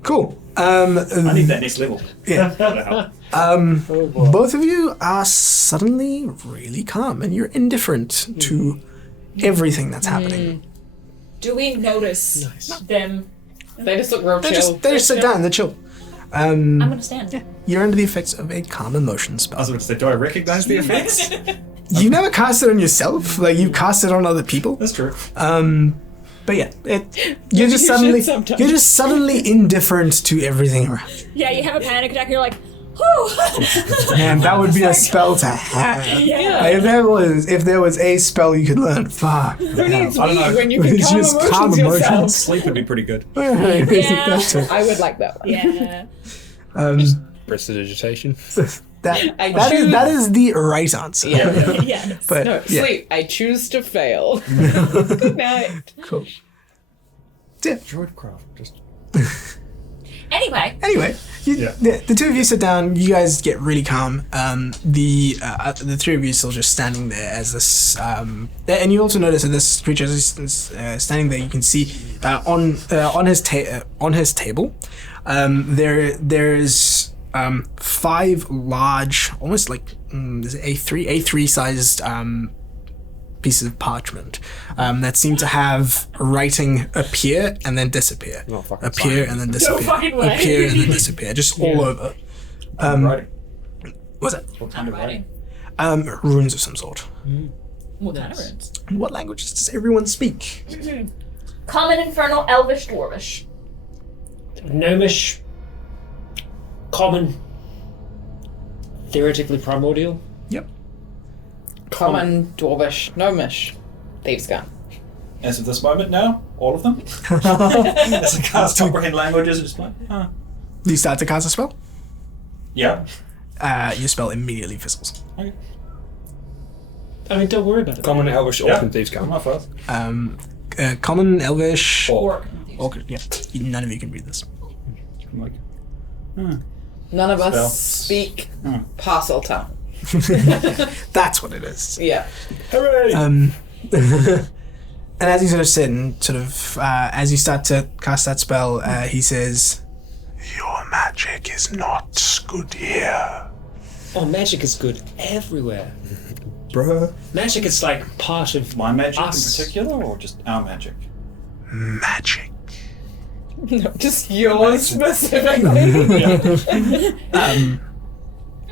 Cool. I need that next level. Yeah. That'll help. Oh boy. Both of you are suddenly really calm and you're indifferent to everything that's happening. Do we notice them? They just look real They chill. just sit down, they're chill. I'm gonna stand. You're under the effects of a calm emotion I spell. was about to say, do I recognize the effects? You never cast it on yourself, like you cast it on other people. That's true. But But yeah, you're just suddenly indifferent to everything around. Yeah, you have a panic attack. And you're like, whew. And that would be a spell to have. Yeah. If there was a spell you could learn, fuck. Who needs I don't know. weed when you can It's calm just emotions calm yourself? emotions. Sleep would be pretty good. That's it. I would like that one. Yeah. Prestidigitation. That is the right answer. Yeah. Yes. But No, yeah, sleep. I choose to fail. Good night. cool. Yeah. Droidcraft. Just. Anyway. Anyway, the two of you sit down. You guys get really calm. The three of you still just standing there as this. And you also notice that this creature is standing there. You can see on his table. There's 5 large, almost like A3 sized pieces of parchment that seem to have writing appear and then disappear, appear and then disappear, fucking way. appear and then disappear, just all over. Right. What's that? What kind of writing? Runes of some sort. What kind of runes? What languages does everyone speak? Common, Infernal, Elvish, Dwarvish. Gnomish. Common. Theoretically primordial. Yep. Common, Dwarvish, Gnomish, Thieves' Gun. As of this moment now, all of them? As I can't comprehend languages, it's just like, Do you start to cast a spell? Yeah. Your spell immediately fizzles. Okay. I mean, don't worry about it. Common, Elvish, Orc, and Thieves' Come Gun. on first. Common, Elvish, Orc. Orc. Yeah, none of you can read this. I'm like, None of us Spell. speak parcel tongue. That's what it is. Yeah. Hooray! And as you sort of sit and sort of, as you start to cast that spell, he says, Your magic is not good here. Oh, magic is good everywhere. bruh. Magic is like part of my magic us. in particular, or just our magic? Magic. No, just yours specifically.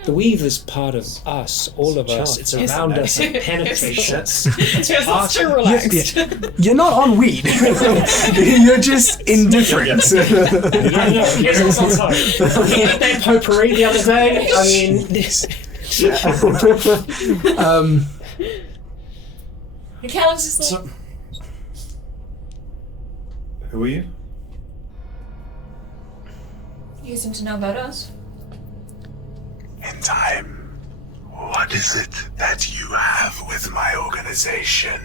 The weave is part of us, all of us. It's around us, it penetrates us. Yes, it's too relaxed. You're not on weed. You're just indifferent. I know. Here's what's on top. He ate that potpourri the other day. I mean, this. Callum's just like, Who are you? you seem to know about us. In time, what is it that you have with my organization?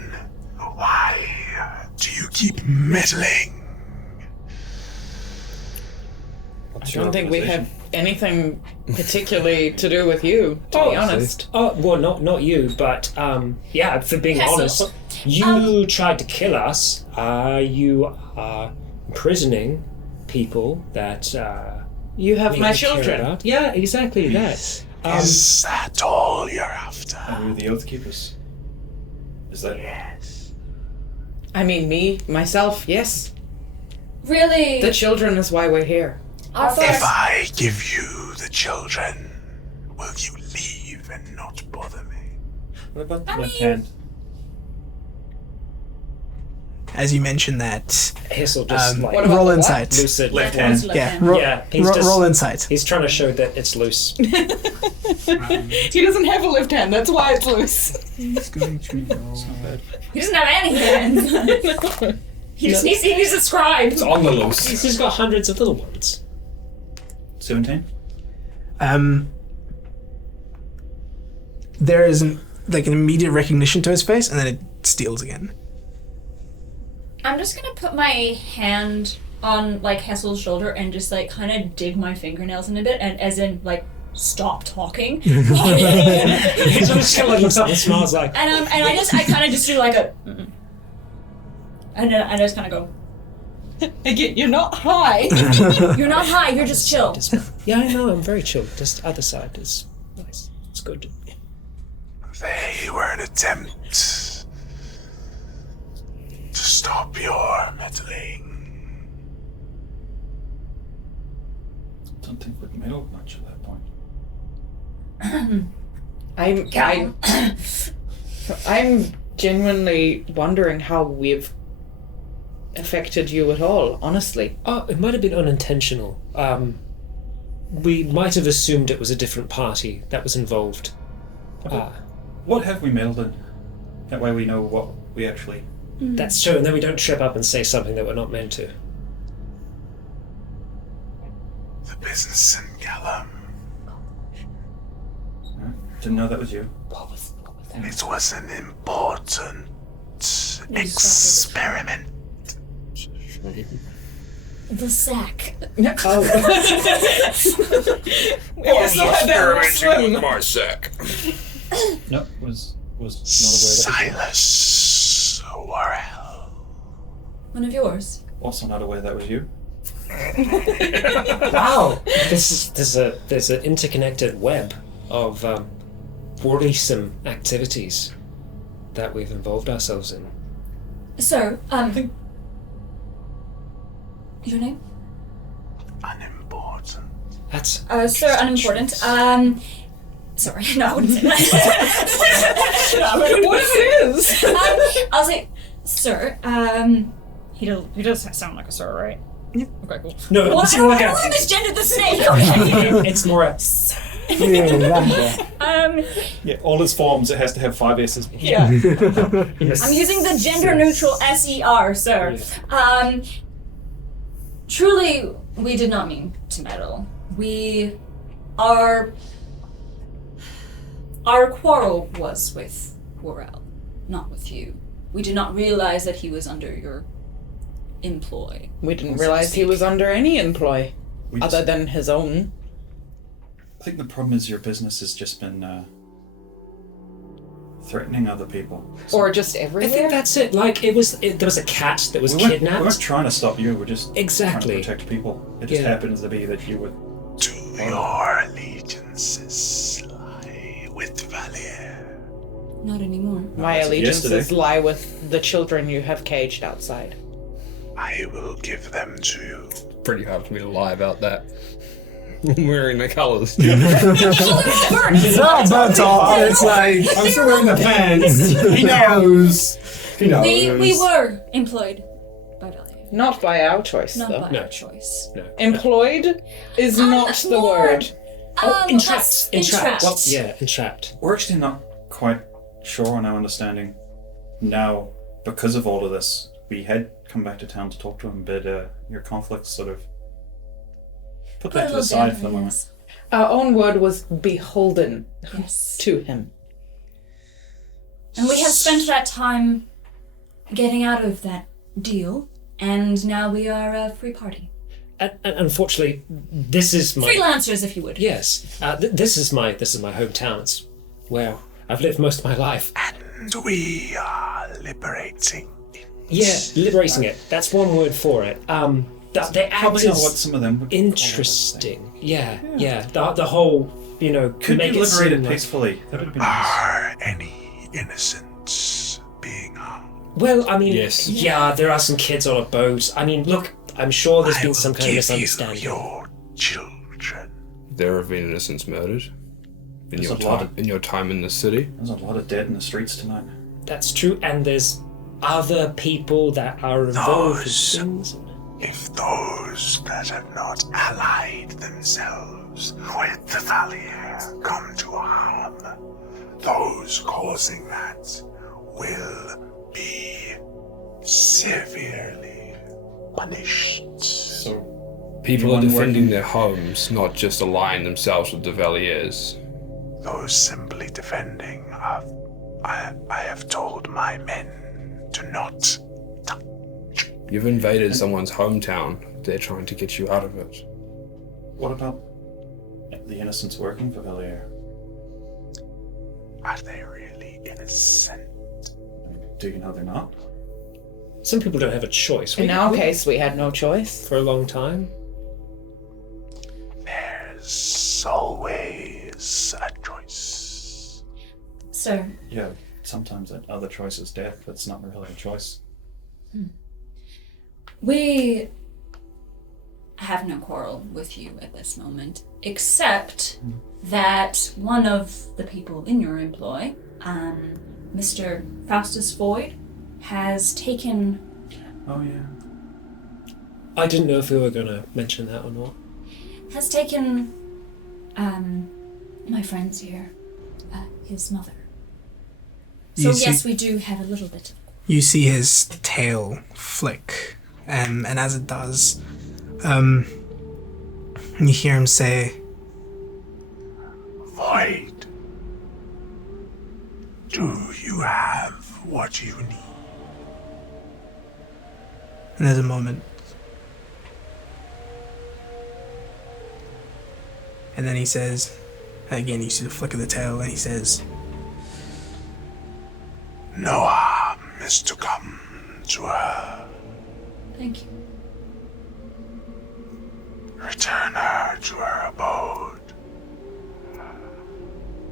Why do you keep meddling? I don't think we have anything particularly to do with you, to be honest. Oh, well, not you, but yeah. For being Pestle. honest, you tried to kill us. You are imprisoning people that You have we my care children. about. Yeah, exactly that. Is that all you're after? Are you the Oath Keepers? Is that Yes. I mean, me, myself, yes. Really? The children is why we're here. Our If first. I give you the children, will you leave and not bother me? What about the I left mean- hand? As you mentioned that, Hissel just like What about roll the insight. lucid. Left One's hand. left Yeah, hand. Yeah, he's just- roll insight. He's trying to show that it's loose. He doesn't have a left hand, that's why it's loose. He doesn't have any hands. He just needs a scribe. It's on the loose. He's just got hundreds of little ones. 17? There is an immediate recognition to his face, and then it steals again. I'm just gonna put my hand on like Hessel's shoulder and just like kind of dig my fingernails in a bit, and as in like stop talking. He just kind of looks up and smiles like. And I kind of just do like a, and then I just kind of Again, you're not high. go. You're not high. You're just chill. Yeah, I know. I'm very chill. Just other side is nice. It's good. They were an attempt to stop your meddling. Don't think we'd meddled much at that point. I'm genuinely wondering how we've affected you at all, honestly. Oh, it might have been unintentional. We might have assumed it was a different party that was involved. What have we meddled in? That way we know what we actually... That's true, and then we don't trip up and say something that we're not meant to. The business in Gallum. Didn't know that was you. What was that? It was an important experiment. The sack. Oh. We also had that swim. my sack. No, was not aware that was Silas Worrell. One of yours. you. Also not aware that was you. Wow! There's an interconnected web of worrisome activities that we've involved ourselves in. Sir, your name? Unimportant. That's Sir, unimportant. Sorry, no, I wouldn't say that. What if it is? I'll say, sir, He does sound like a sir, right? Yeah. Okay, cool. no, well, it's I more don't like want to misgender the snake, okay? it's more a Yeah, all its forms, it has to have 5 S's. Yeah. I'm using the gender neutral SER, sir. Truly, we did not mean to meddle. Our quarrel was with Worrell, not with you. We did not realize that he was under your employ. We didn't realize he was under any employ other than his own. I think the problem is your business has just been threatening other people. Or just I everywhere. think that's it. Like there was a cat that was We weren't kidnapped. trying to stop you, we're just Exactly. trying to protect people. It just Yeah. happens to be that you were... Do your allegiances lie with Valier? Not anymore. My As of allegiances yesterday. lie with the children you have caged outside. I will give them to you. Pretty hard for me to lie about that. I'm wearing the colours. It's not burnt off. It's like I'm still wearing the pants. He knows. He knows. We were employed by Valier. Not by our choice, Not though. by No. our choice. No. Employed is not the more- word. Entrapped. Entrapped. Well, yeah, entrapped. We're actually not quite sure on our understanding now because of all of this. We had come back to town to talk to him, but your conflicts sort of put that to the side for the moment. Our own word was beholden Yes. to him. And we have spent that time getting out of that deal, and now we are a free party. And unfortunately, this is my Freelancers, if you would. yes. This is my hometown. It's where I've lived most of my life. And we are liberating it. Yeah, liberating it. That's one word for it. The act Probably not is what some of them would call it, I think. interesting. Yeah. The whole, Could make you it liberate seem it like- peacefully? That would be nice. Are any innocents being harmed? Well, I mean, Yes. yeah, there are some kids on a boat. I mean, look, I'm sure there's I been will some kind of give you misunderstanding. your children. There have been innocents murdered in There's your a lot time. In your time in the city. There's a lot of dead in the streets tonight. That's true, and there's other people that are involved with Those- things. If those that have not allied themselves with the Valier come to harm, those causing that will be severely punished. So People are Anyone defending working- their homes, not just allying themselves with the Valiers. Those simply defending I have told my men to not touch. You've invaded someone's hometown. They're trying to get you out of it. what about the innocents working for Valier? Are they really innocent? Do you know they're not? Some people don't have a choice. In our case, we had no choice. for a long time. There's always a choice. So, Yeah, sometimes that other choice is death, but it's not really a choice. we have no quarrel with you at this moment, except that one of the people in your employ, Mr. Faustus Void, has taken Oh yeah. I didn't know if we were going to mention that or not. Has taken my friends here, his mother. So yes, we do have a little bit. You see his tail flick, and as it does, you hear him say, Void, do you have what you need? and there's a moment. And then he says, again you see the flick of the tail, and he says, No harm is to come to her. Thank you. Return her to her abode.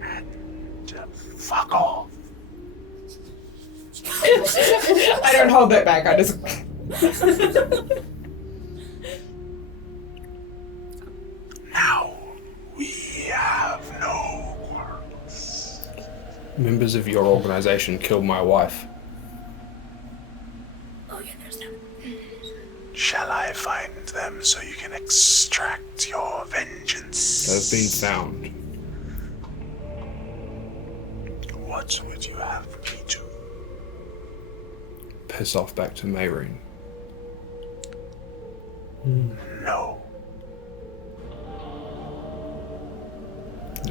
And fuck off. I don't hold that back. I just. Now we have no quarrels. Members of your organization killed my wife. Oh yeah, there's that. Shall I find them so you can extract your vengeance? They've been found. What would you have me do? Piss off back to Mayreen. No.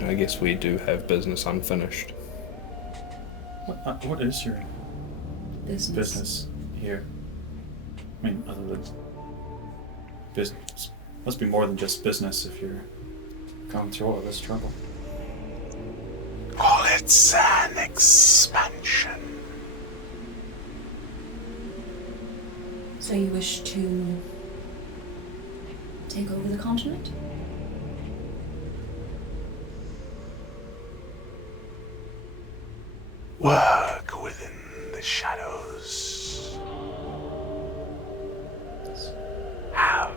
I guess we do have business unfinished. What is your Business. business here? I mean, other than business. Must be more than just business if you're going through all of this trouble. Call it an expansion. So you wish to take over the continent? Work within the shadows. Have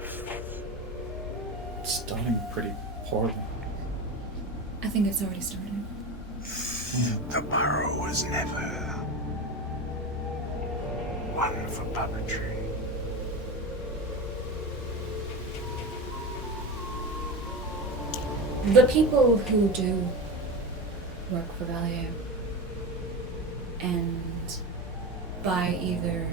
It's starting pretty poorly. I think it's already started. the burrow was never one for puppetry. The people who do work for value and by either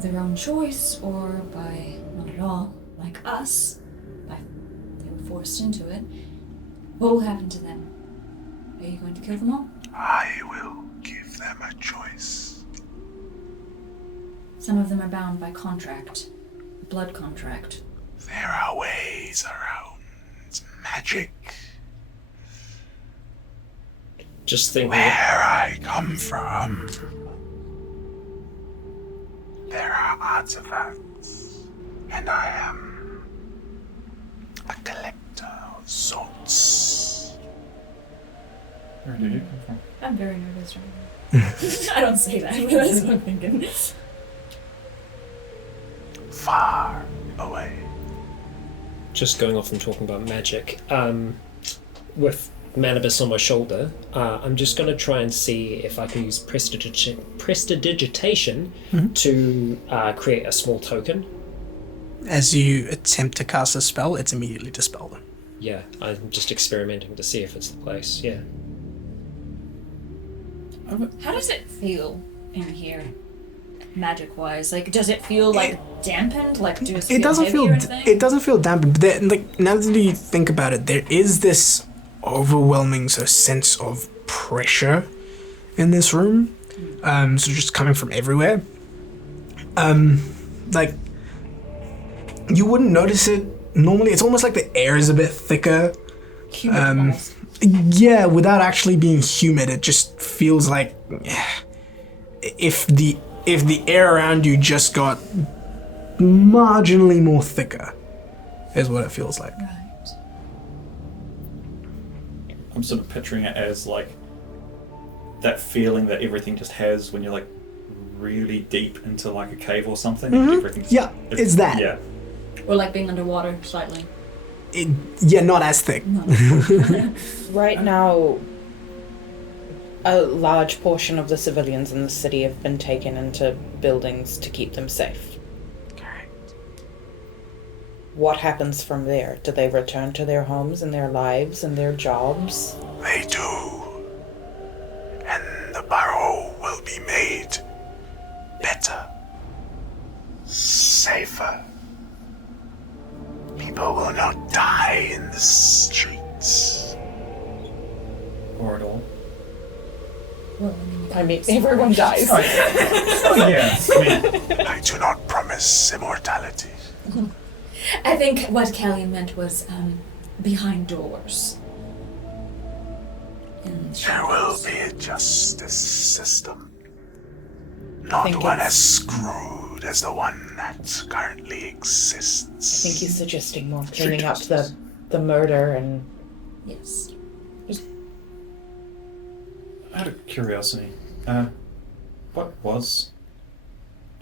their own choice or by not at all, like us, by they were forced into it, what will happen to them? Are you going to kill them all? I will give them a choice. Some of them are bound by contract, blood contract. There are ways around magic. Just thinking. Where I come from, there are artifacts, and I am a collector of sorts. Where did you come from? I'm very nervous right now. I don't say that, but that's what I'm thinking. Far away. Just going off and talking about magic, with Manibus on my shoulder, I'm just going to try and see if I can use prestidigitation to create a small token. As you attempt to cast a spell, it's immediately dispelled. Yeah, I'm just experimenting to see if it's the place, yeah. How does it feel in here, magic-wise? Like, does it feel like dampened? Like, does it It feel heavy or anything? it doesn't feel dampened, but like now that you think about it, there is this overwhelming sense of pressure in this room. So just coming from everywhere. Like you wouldn't notice it normally. It's almost like the air is a bit thicker. Humid balls. Yeah, without actually being humid, it just feels like if the air around you just got marginally more thicker, is what it feels like. Right. I'm sort of picturing it as like that feeling that everything just has when you're like really deep into like a cave or something. And everything's, Yeah, it's that. Yeah. Or like being underwater slightly. Not as thick. Right now, a large portion of the civilians in the city have been taken into buildings to keep them safe. what happens from there? Do they return to their homes and their lives and their jobs? They do. And the burrow will be made better, safer. People will not die in the streets. Or at all. I mean, everyone dies. Oh, yeah. I mean, I do not promise immortality. I think what Callie meant was behind doors. There will be a justice system. Not think one it's- as screwed as the one that currently exists. I think he's suggesting more cleaning up the murder and... Yes. out of curiosity, what was,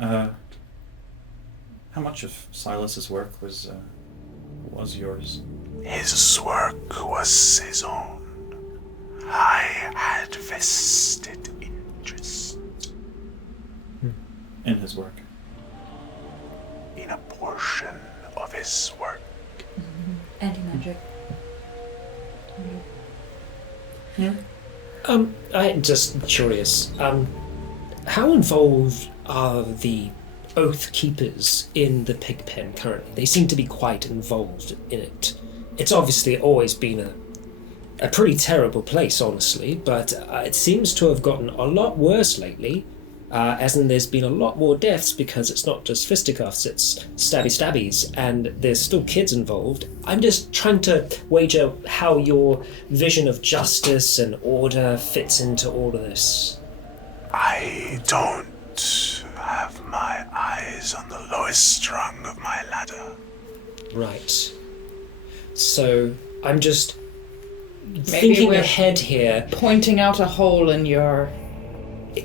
how much of Silas's work was yours? His work was his own. I had vested interest In his work? in a portion of his work. Anti-magic. I'm just curious. How involved are the Oath Keepers in the pig pen currently? They seem to be quite involved in it. It's obviously always been a pretty terrible place, honestly, but it seems to have gotten a lot worse lately. As in, there's been a lot more deaths because it's not just fisticuffs, it's stabbies, and there's still kids involved. I'm just trying to wager how your vision of justice and order fits into all of this. I don't have my eyes on the lowest rung of my ladder. Right. So, I'm just thinking we're- ahead here. Pointing out a hole in your...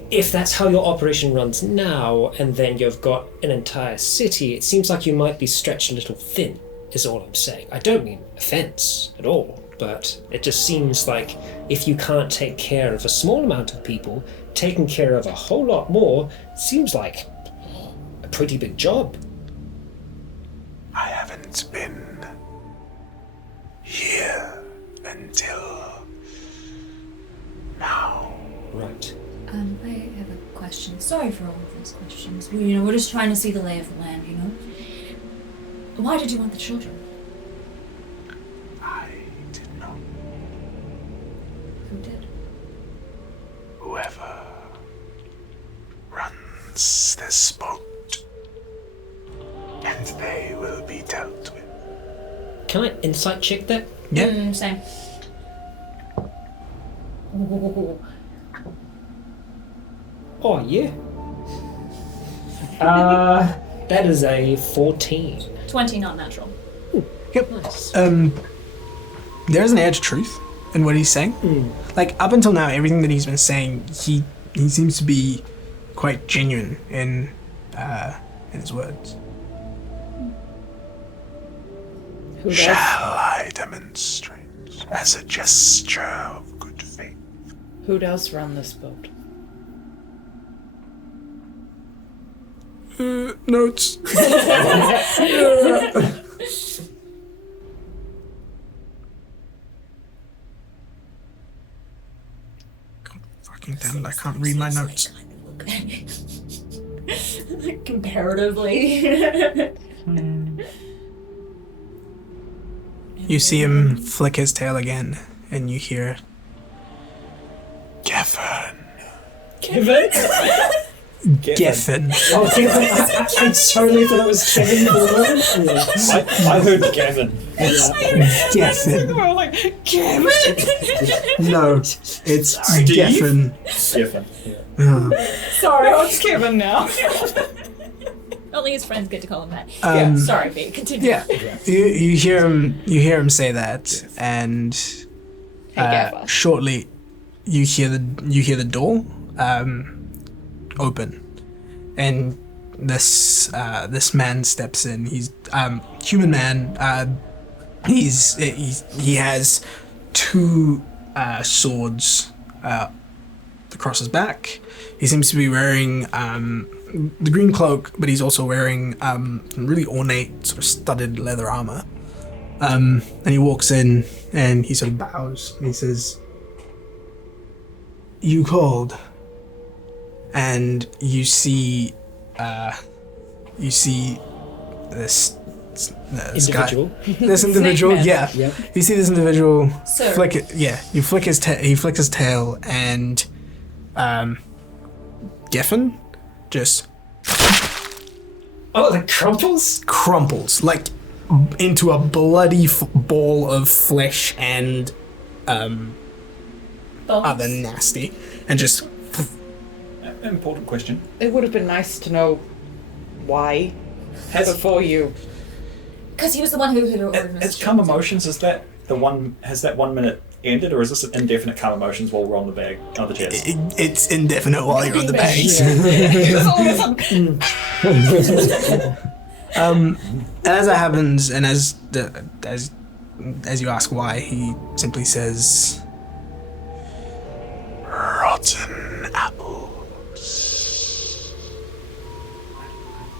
If that's how your operation runs now, and then you've got an entire city, it seems like you might be stretched a little thin, is all I'm saying. I don't mean offense at all, but it just seems like if you can't take care of a small amount of people, taking care of a whole lot more seems like a pretty big job. I haven't been here until now. Right. I have a question. Sorry for all of those questions. We're just trying to see the lay of the land, Why did you want the children? I did not. Who did? Whoever runs this boat, and they will be dealt with. Can I insight check that? Yeah. Same. Oh, yeah. That is a 14. 20, not natural. Yep. Nice. There's an edge of truth in what he's saying. Like, up until now, everything that he's been saying, he seems to be quite genuine in his words. Who does? Shall I demonstrate as a gesture of good faith? Who does run this boat? Notes. God fucking damn it, I can't read my notes. Comparatively. You see him flick his tail again, and you hear, Geffen. Kevin? Geffen. Oh, Kevin. I totally thought it was Kevin for the moment. I heard Gavin. Geffen. We're like, Kevin! No, it's Geffen. Gavin. Sorry, it's Kevin now. Only his friends get to call him that. Sorry, B. Continue. Yeah, you hear him say that, and Gaffer. shortly you hear the door open, and this man steps in. He's human man. He has two swords across his back. He seems to be wearing the green cloak, but he's also wearing really ornate, sort of studded leather armor. And he walks in and he sort of bows and he says, "You called," and you see this Individual. guy, this individual, yeah. Yep. You see this individual Sir. flick it. Yeah, you flick his he flicks his tail, and Geffen just Oh, the crumples? crumples like into a bloody ball of flesh and other nasty, and just Important question. It would have been nice to know why before you. Because he was the one who ordered Has calm emotions, has that 1 minute ended, or is this indefinite calm emotions while we're on the bag on the chairs? it's indefinite while you're on the bags. And as that happens, and as you ask why, he simply says, Rotten apple.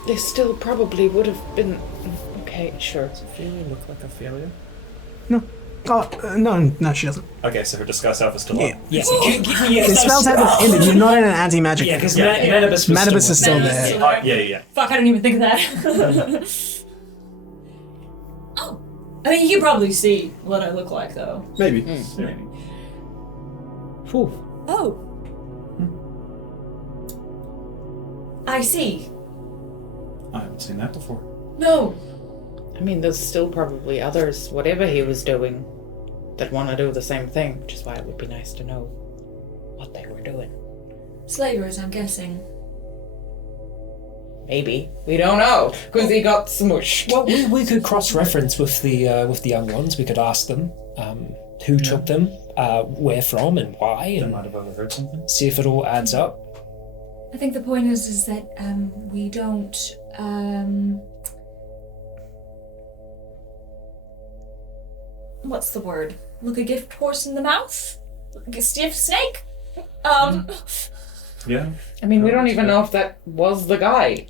They still probably would have been. Okay, sure. Failure look like a failure? "No, no, she doesn't. Okay, so her disguise self is still Yeah. up. Yes. The spells haven't ended. You're not in an anti-magic. Yeah, because Yeah. Manibus was Manibus is still Manibus there. is still Yeah. Fuck, I didn't even think of that. Oh. I mean, you can probably see what I look like, though. Maybe. Whew. Oh. I see. I haven't seen that before. No. I mean, there's still probably others, whatever he was doing, that want to do the same thing, which is why it would be nice to know what they were doing. Slavers, I'm guessing. Maybe. We don't know, because he got smushed. Well, we could cross-reference with the young ones. We could ask them who took them, where from, and why, They and might have overheard something. see if it all adds up. I think the point is that we don't what's the word? Look a gift horse in the mouth? Look a stiff snake? Yeah. I mean, we don't even know if that was the guy.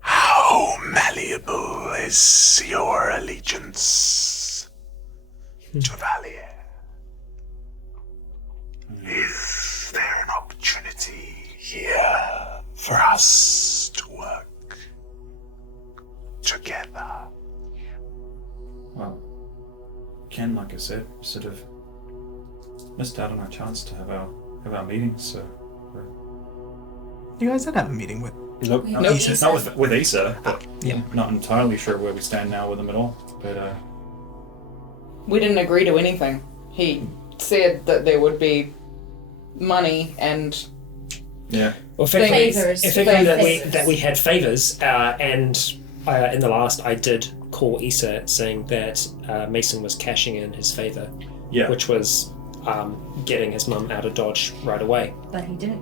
How malleable is your allegiance to Valier? Is there an opportunity here for us to work together? Well, Ken, like I said, sort of missed out on our chance to have our meetings, so You guys did have a meeting with. Nope. Nope. not with Issa, but Yeah. not entirely sure where we stand now with him at all. But We didn't agree to anything. He said that there would be money and yeah, Well, effectively, Favors. that we had favors, and in the last I did call Issa saying that Mason was cashing in his favor, yeah. which was getting his mum out of Dodge right away. But he did.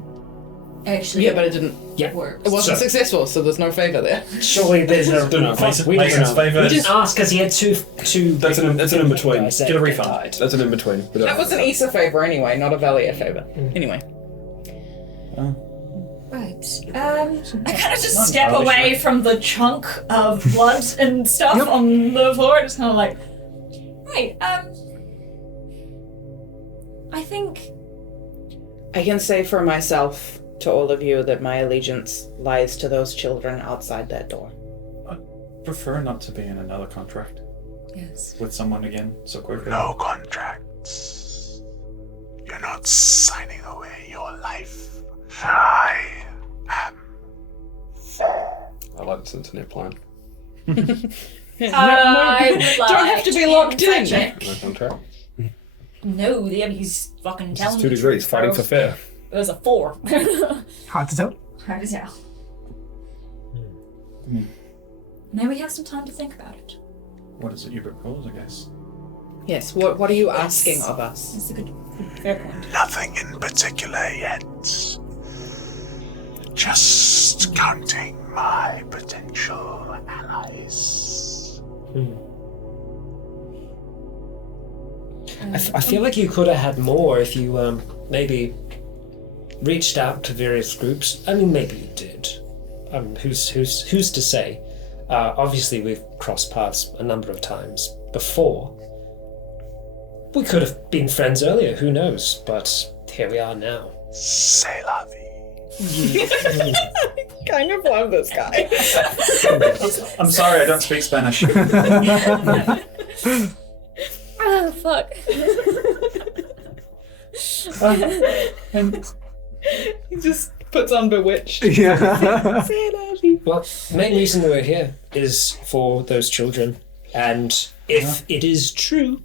Actually, yeah, but it didn't. Yeah. work. It wasn't So- successful, so there's no favor there. Surely there's a. Don't know. Fuck, we didn't Mason's favour we is- didn't ask because he had two. That's an in-between. guys that Get a refund. died. That's an in-between. That was an Issa favor anyway, not a Valier favor. Anyway. Right. I kind of just Not step entirely away sure. from the chunk of blood and stuff on the floor, just kind of like, right. I think I can say for myself to all of you that my allegiance lies to those children outside that door. Prefer not to be in another contract yes. with someone again so quickly. No contracts. You're not signing away your life. I am I like this internet plan. I would Don't have to be locked in. No contract. No, he's fucking telling It's me. 2 degrees, fighting for fair. It was a 4. Hard to tell. Hard to tell. Now we have some time to think about it. What is it you propose, I guess? Yes, what are you asking of us? That's a good fair point. nothing in particular yet. Just counting my potential allies. I feel like you could have had more if you maybe reached out to various groups. I mean, maybe you did. Who's to say? Obviously, we've crossed paths a number of times before. We could have been friends earlier, who knows? But here we are now. C'est la vie. Kind of love this guy. I'm sorry, I don't speak Spanish. Oh, fuck. And He just puts on Bewitched. Yeah. Well, the main reason we're here is for those children. And if it is true,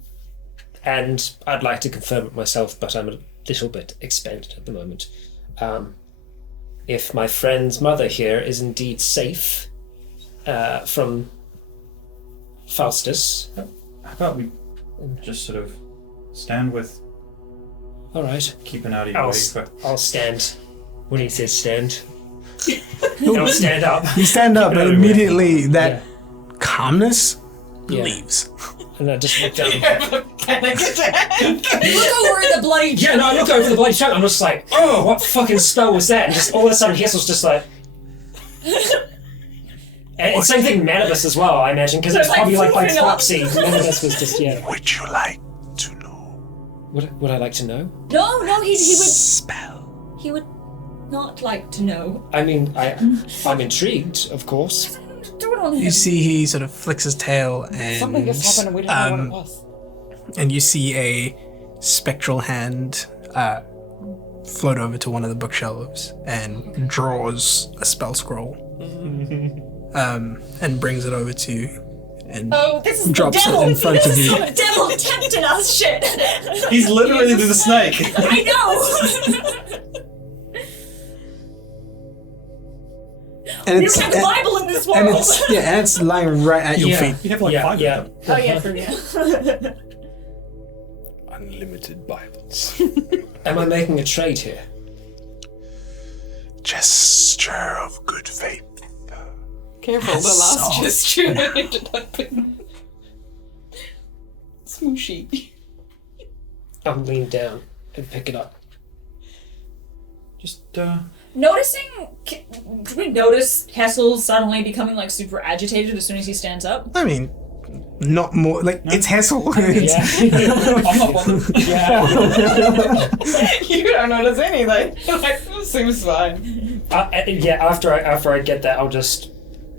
and I'd like to confirm it myself, but I'm a little bit expanded at the moment. If my friend's mother here is indeed safe from Faustus. how about we just sort of stand with, All right. keeping out of your way, but I'll stand when he says stand. I'll stand up. You stand up, Keep it and out of your way. immediately that calmness Yeah. leaves. And I just look down. Panic attack. Look over at the bloody Yeah, no, I look over the bloody chunk. I'm just like, oh, what fucking spell was that? And just all of a sudden, Hessel's just like. And same thing, Manibus as well, I imagine, because it's Like probably like by floofing up. proxy. Manibus was just Would you like to know? Would I like to know? No, he Spell. would not like to know. I mean, I'm intrigued, of course. Do it on him. You see he sort of flicks his tail and Something just happened and we don't know what it was. and you see a spectral hand float over to one of the bookshelves and draws a spell scroll. And brings it over to you and Oh, this is drops the devil. it in front of you. The devil tempted us, shit. he's literally the snake. I know. And We it's don't have the Bible in this and world. it's lying right at your feet. You have like 5 yeah. of them. Oh yeah, for real. Unlimited Bibles. Am I making a trade here? Gesture of good faith. Careful, the last gesture ended up in smooshy. I'll lean down and pick it up. Just, Noticing, do we notice Hessel suddenly becoming like super agitated as soooon as he stands up? I mean, not more like it's Hessel. I'm not bothered. You don't notice anything. Like, this seems fine. After I get that, I'll just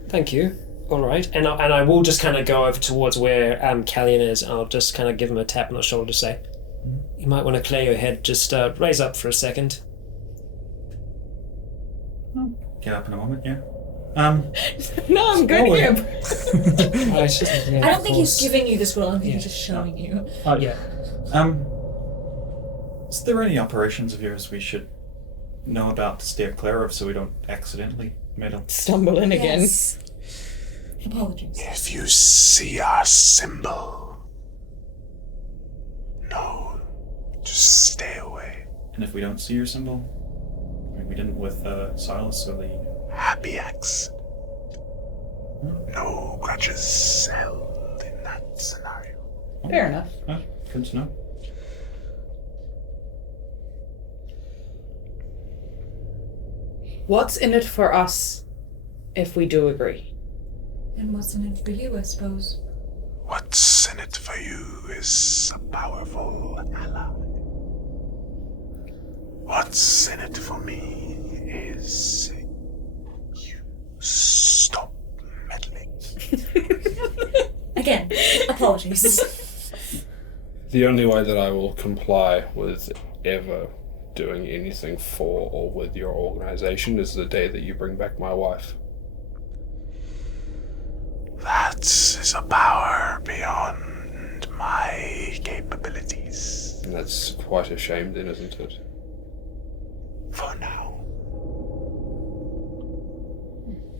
thank you. All right, and I will just kind of go over towards where Callian is. And I'll just kind of give him a tap on the shoulder to say, "You might want to clear your head. Just raise up for a second." get up in a moment, yeah. No, I'm good here. I don't think he's giving you the scroll. I think he's just showing you. Oh yeah. Is there any operations of yours we should know about to steer clear of so we don't accidentally meddle? Stumble in again. Yes. Apologies. If you see our symbol, no, just stay away. And if we don't see your symbol? I mean, we didn't with Silas, so the... Happy accident. No grudges held in that scenario. Fair enough. Good to know. What's in it for us if we do agree? And what's in it for you, I suppose? What's in it for you is a powerful ally. What's in it for me is you stop meddling. Again, apologies. The only way that I will comply with ever doing anything for or with your organization is the day that you bring back my wife. That is a power beyond my capabilities. And that's quite a shame then, isn't it? For now.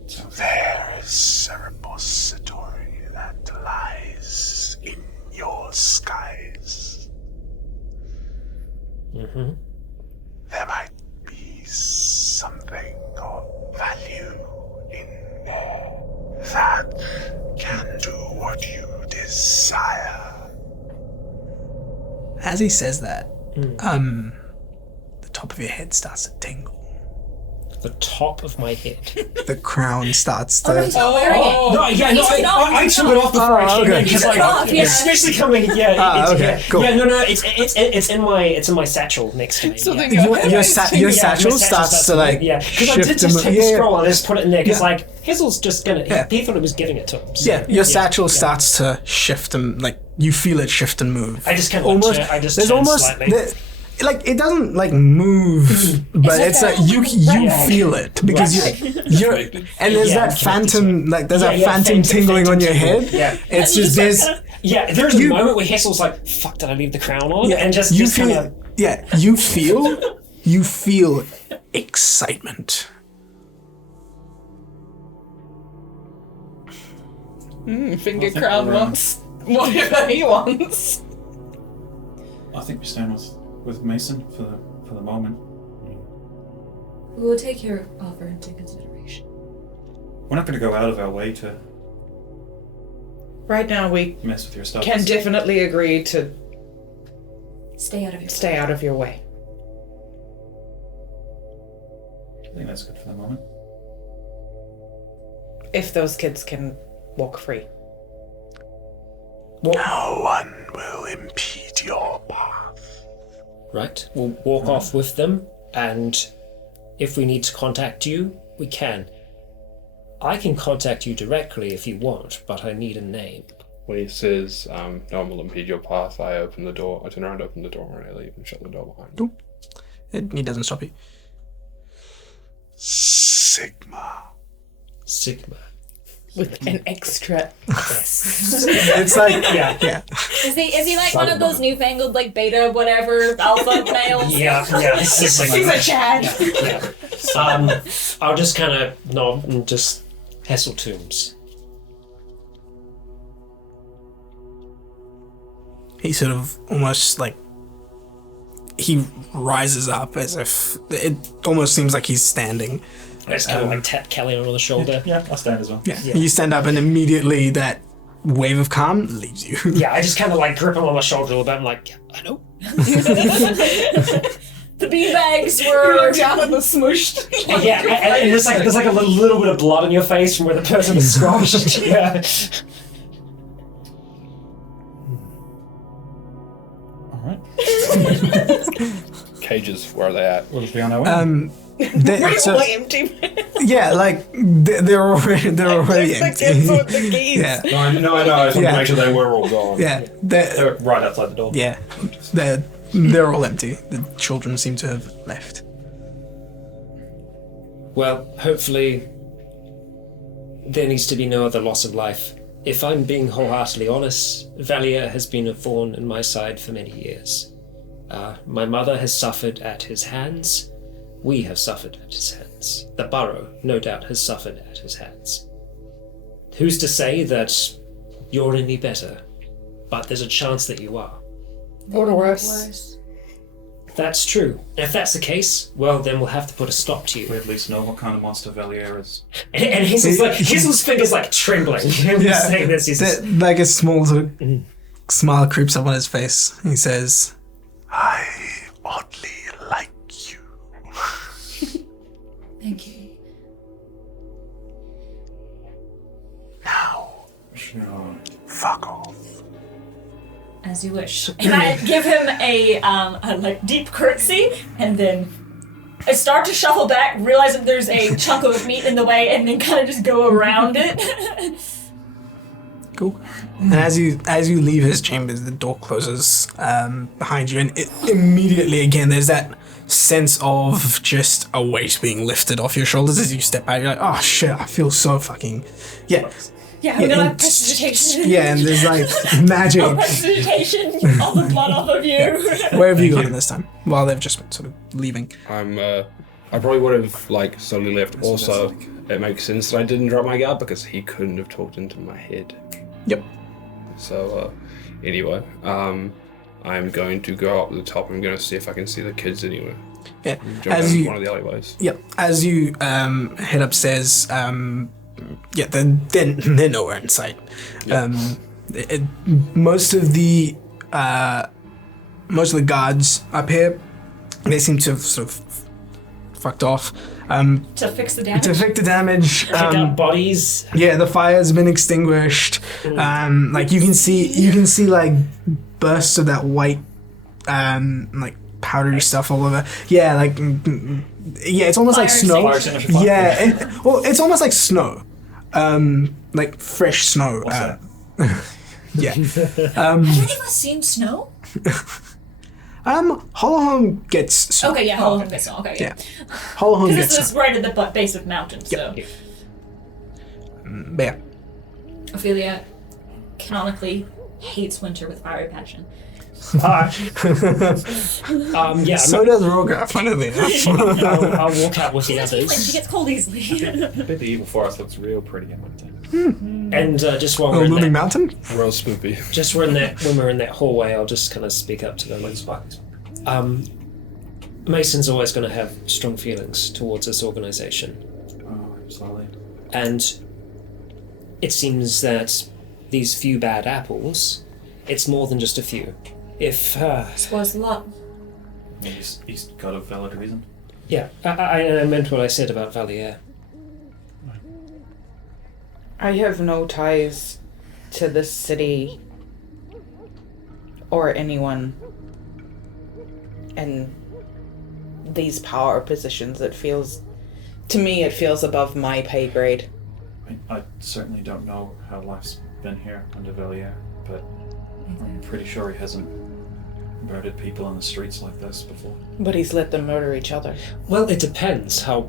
So there is a repository that lies in your skies. Mm-hmm. There might be something of value in there that can do what you desire. As he says that, the top of your head starts to tingle. The top of my head. The crown starts to. Oh, he's not wearing it. No, yeah, no, He took it off, I he took took it off before I came okay. in. He Because took it off, yeah. especially coming, yeah. Okay, cool. Yeah, no, it's in my satchel next to me. So yeah. then Your Yeah, satchel my starts to like yeah, because I shift did just and- take yeah, the yeah. scroll and just put it in there because Yeah. like Hazel's just gonna. Yeah. He thought it was giving it to him. So, Yeah, your satchel starts to shift and like you feel it shift and move. I just kind of almost. I just There's turn almost slightly. like it doesn't like move, but it's like you feel it because you're and there's Yeah, that I'm connected phantom like there's that Yeah, phantom tingling on your tingle. head. Yeah. It's And you just just, there's Yeah, there's a You- moment where Hassel's like, "Fuck, did I leave the crown on?" yeah, And just you kind feel of you feel excitement. Finger crown wants whatever he wants. I think we stand with Mason for the moment. We will take your offer into consideration. We're not going to go out of our way to Right now, we mess with your stuff. can definitely agree to Stay out of your stay out of your way. I think that's good for the moment. If those kids can walk free. No one will impede your path. right. We'll walk off with them, and if we need to contact you, we can. I can contact you directly if you want, but I need a name. When he says, no one will impede your path, I open the door. I turn around, open the door, and I leave and shut the door behind me. He doesn't stop you. Sigma. Sigma. With an extra. It's like yeah. Is he like one of those newfangled like beta whatever alpha males? Yeah. It's like, He's a Chad. yeah. I'll just kind of nod and just Hessel Tombs. He sort of almost like he rises up as if it almost seems like he's standing. I just kind of like tap Callie on the shoulder. Yeah, I'll stand as well. Yeah. You stand up and immediately that wave of calm leaves you. Yeah, I just kind of like grip him on the shoulder a little bit. I'm like, yeah, I know. The beanbags were down in the smushed. Yeah, and there's like a little bit of blood on your face from where the person was squashed. Yeah. Alright. Cages, where are they at? We'll just be on our way. So, empty. yeah, like they're already empty. Yeah, No, I know. I just wanted to make sure they were all gone. yeah, They're right outside the door. yeah. They're all empty. The children seem to have left. Well, hopefully there needs to be no other loss of life. If I'm being wholeheartedly honest, Valier has been a thorn in my side for many years. My mother has suffered at his hands. We have suffered at his hands. The Burrow, no doubt, has suffered at his hands. Who's to say that you're any better? But there's a chance that you are. Or worse. That's true. If that's the case, well, then we'll have to put a stop to you. We at least know what kind of monster Valier is. And Hazel's fingers like trembling. Yeah, Saying this, he's just, like a small sort of smile creeps up on his face. He says, I oddly like you. Thank you. Now, fuck off. As you wish. And I give him a like deep curtsy, and then I start to shuffle back, realizing there's a chunk of meat in the way, and then kind of just go around it. "Cool." And as you leave his chambers, the door closes behind you, and immediately again there's that sense of just a weight being lifted off your shoulders as you step out. You're like, "Oh shit, I feel so fucking yeah." Yeah, we're gonna have and- prestidigitation. Yeah, and there's like magic. Prestidigitation, all the blood off of you. Where have you gone this time? While they've just been sort of leaving. I probably would have like slowly left. Also, it makes sense that I didn't drop my guard because he couldn't have talked into my head. Yep. So anyway, I'm going to go up to the top. I'm going to see if I can see the kids anywhere. Yeah. Jump As down you one of the alleyways. Yep. As you head upstairs, they're nowhere in sight. Most of the guards up here They seem to have sort of fucked off. To fix the damage. To fix the damage. Pick up bodies. Yeah, the fire's been extinguished. Like you can see like bursts of that white, like powdery stuff all over. Yeah, like it's almost like Fire snow. extinguisher. Yeah, it's almost like snow, like fresh snow. What's that? Yeah. Have any of us seen snow? Hollowhome gets snow. Okay, yeah, Hollowhome gets snow. Okay, yeah. Hollowhome Because gets this is snow. right at the base of mountains, so. But yeah. Ophelia canonically hates winter with fiery passion. Yeah. So does Rogar, funnily enough. I'll walk out with the She others. gets cold easily. I bet the evil forest looks real pretty in winter. And just while Oh, we're in moving that, mountain? Real spoopy. when we're in that hallway, I'll just kind of speak up to them. Mason's always going to have strong feelings towards this organization, Oh, I'm sorry. and it seems that these few bad apples, it's more than just a few. If Was a lot. He's got a valid reason. yeah, I meant what I said about Valier. I have no ties to this city or anyone in these power positions. It feels above my pay grade. I certainly don't know how life's been here under Valier, but I'm pretty sure he hasn't murdered people in the streets like this before. But he's let them murder each other. Well, it depends how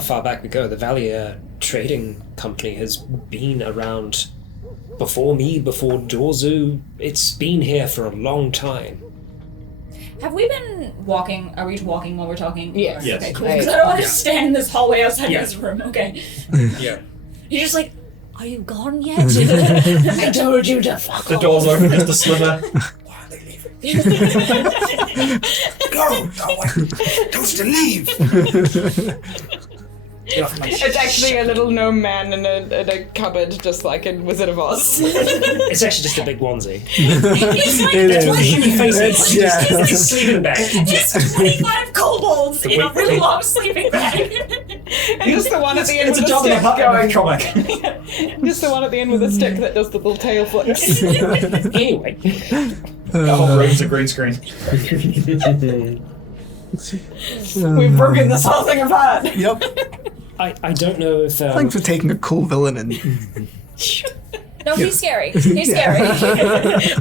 far back we go. The Valier trading company has been around before me, before Dorzu. It's been here for a long time. Have we been walking? Are we walking while we're talking? Yes. Yes. Okay, cool. Because I don't want to stand in this hallway outside Yeah. this room. Okay. Yeah. You're just like, are you gone yet? I told you to fuck The off. door's open, it's the Slither. Why are they leaving? Go! Don't to leave! Get off my It's actually a little gnome man in a cupboard, just like in Wizard of Oz. It's actually just a big onesie. It's like, It that's is. why You face It's- it. yeah. It's a sleeping bag. it's 25 kobolds in a really long sleeping bag. And just the one at the end It's with a a stick double going. comic. Just the one at the end with a stick that does the little tail flips. Anyway. The whole room's a green screen. We've broken this whole thing apart. Yep. I don't know if Thanks for taking a cool villain and No, he's scary. He's scary.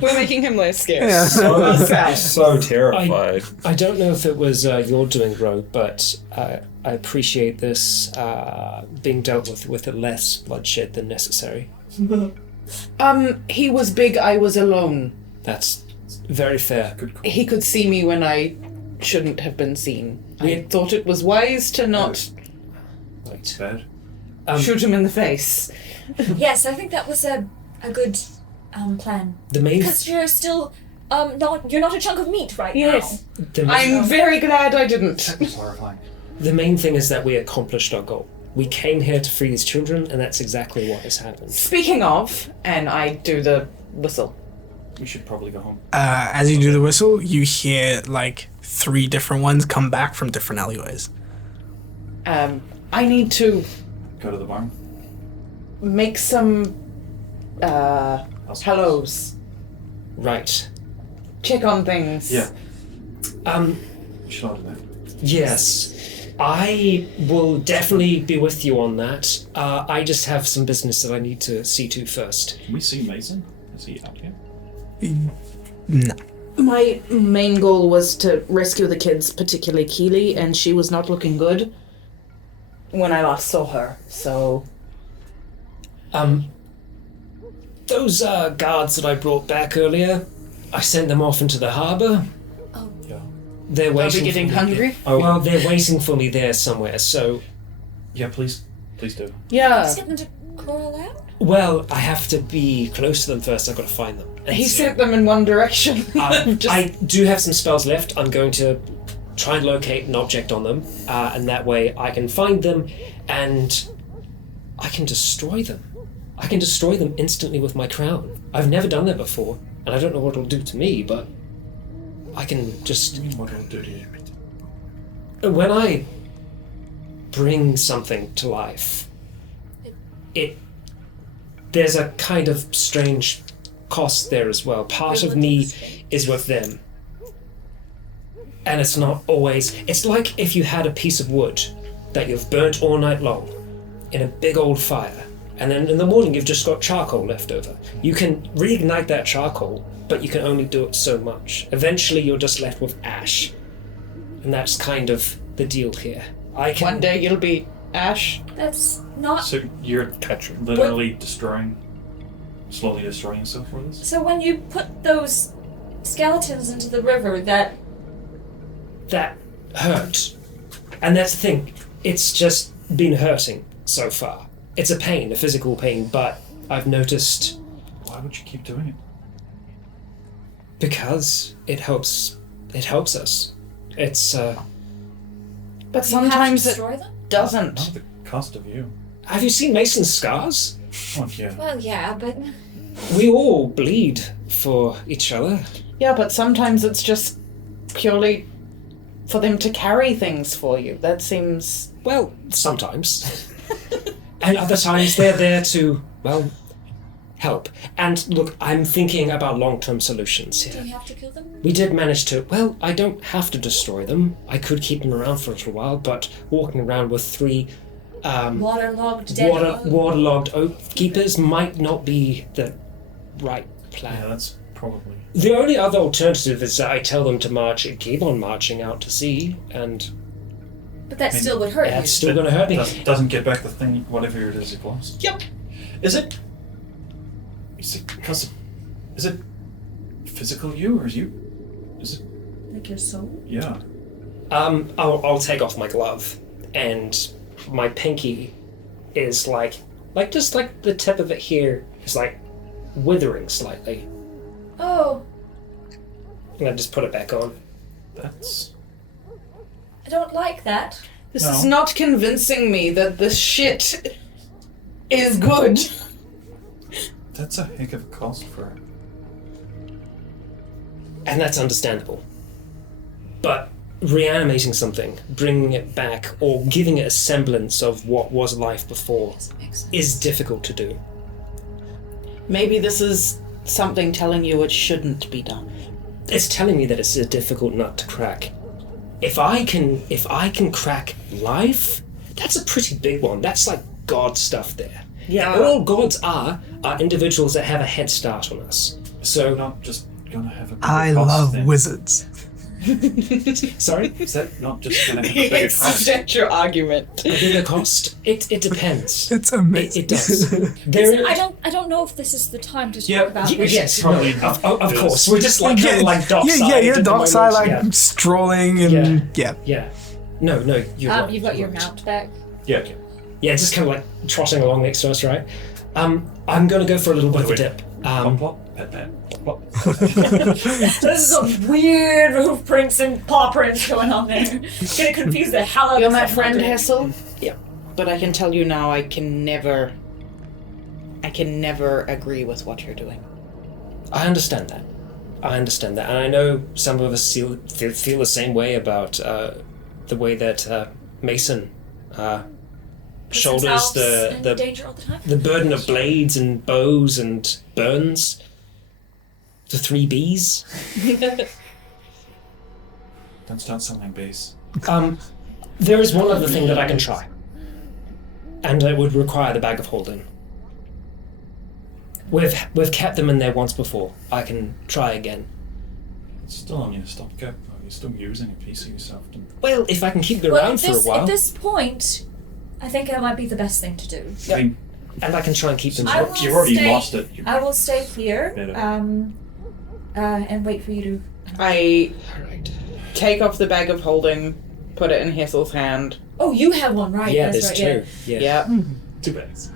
We're making him less scared. yeah. So terrified. I don't know if it was your doing, Rogue, but I appreciate this being dealt with less bloodshed than necessary. He was big, I was alone. That's very fair. Good call. He could see me when I shouldn't have been seen. I thought it was wise to not Right. Bad. shoot him in the face. Yes, I think that was a good plan. The main Because you're still you're not a chunk of meat right Yes. the, I'm very glad I didn't. It's horrifying. the main thing is that we accomplished our goal. We came here to free these children, and that's exactly what has happened. Speaking of, and I do the whistle. We should probably go home. As you do the whistle, you hear like 3 different ones come back from different alleyways. I need to Go to the barn. make some hellos. Right. Check on things. Yeah. We should all do that. Yes. I will definitely be with you on that. I just have some business that I need to see to first. Can we see Mason? Is he out here? No. My main goal was to rescue the kids, particularly Keely, and she was not looking good when I last saw her, so... Those guards that I brought back earlier, I sent them off into the harbour. Oh. Yeah. They're Are waiting we getting for me. hungry? Oh. Well, they're waiting for me there somewhere, so... Yeah, please. Please do. Yeah. Just get them to crawl out? Well, I have to be close to them first. I've got to find them. And He so, sent them in one direction. I do have some spells left. I'm going to try and locate an object on them, and that way I can find them, and I can destroy them. I can destroy them instantly with my crown. I've never done that before, and I don't know what it'll do to me, but I can just... What will do to you? when I bring something to life, there's a kind of strange cost there as well. Part of me is with them. And it's not always... It's like if you had a piece of wood that you've burnt all night long in a big old fire, and then in the morning you've just got charcoal left over. You can reignite that charcoal, but you can only do it so much. Eventually you're just left with ash. And that's kind of the deal here. One day you'll be ash. That's not... So you're literally slowly destroying yourself for this? So when you put those skeletons into the river, that hurt. And that's the thing. It's just been hurting so far. It's a pain, a physical pain, but I've noticed... Why would you keep doing it? Because it helps us. It's, But sometimes it destroy them? doesn't. Not the cost of you. Have you seen Mason's scars? Oh, yeah. Well, yeah, but... We all bleed for each other. Yeah, but sometimes it's just purely for them to carry things for you. That seems... Well, sometimes. And other times they're there to, well, help. And look, I'm thinking about long-term solutions here. Do you have to kill them? We did manage to... Well, I don't have to destroy them. I could keep them around for a little while, but walking around with 3... waterlogged dead waterlogged oak keepers might not be the right plan. Yeah, that's probably... The only other alternative is that I tell them to keep on marching out to sea, and But that still would hurt that's you. still going to hurt me. Doesn't get back the thing, whatever it is you've lost. Yep. Is it physical you, or is it... Like your soul? Yeah. I'll take off my glove, and my pinky is like just like the tip of it here is like withering slightly. Oh, And I just put it back on. That's... I don't like that. This is not convincing me that this shit is good. That's a heck of a cost for it. And that's understandable. But reanimating something, bringing it back, or giving it a semblance of what was life before is difficult to do. Maybe this is something telling you it shouldn't be done. It's telling me that it's a difficult nut to crack. If I can crack life, that's a pretty big one. That's like God stuff there. Yeah. And all gods are individuals that have a head start on us. So Not just gonna have a bigger I cost love then. wizards. sorry, Is that not just gonna have a bigger cost? That's your argument. a bigger cost. It depends. It's amazing. It does. Listen, I don't know if this is the time to talk about this. Yes, Probably no, not. of course. We're just like kind of like dockside. Yeah, at the dockside, like moment. strolling and Yeah. No, you're right. You've got your You're right. mount back. Yeah. Yeah, just kind of like trotting along next to us, right? I'm gonna go for a little bit of a dip. Plop, plop, pat, pat, plop, plop. This is some weird hoof prints and paw prints going on there. It's gonna confuse the hell out of You're my someone. friend, Hessel. Yeah. But I can tell you now, I can never agree with what you're doing. I understand that. And I know some of us feel the same way about the way that Mason shoulders Puts himself in the danger all the time. the burden of blades and bows and burns. The 3 Bs. Don't start selling base. There is one other thing that I can try. And it would require the bag of holding. We've kept them in there once before. I can try again. It's still on your stopgap, though. You're still using a piece of yourself. Well, if I can keep it Well, around for a while, at this point, I think that might be the best thing to do. I mean, and I can try and keep them. I will you've already stay- lost it. I will stay here, Better. and wait for you to. I Alright. take off the bag of holding, put it in Hessel's hand. Oh, you have one, right? Yeah, That's there's right. two. Yeah. Yeah. 2 bags.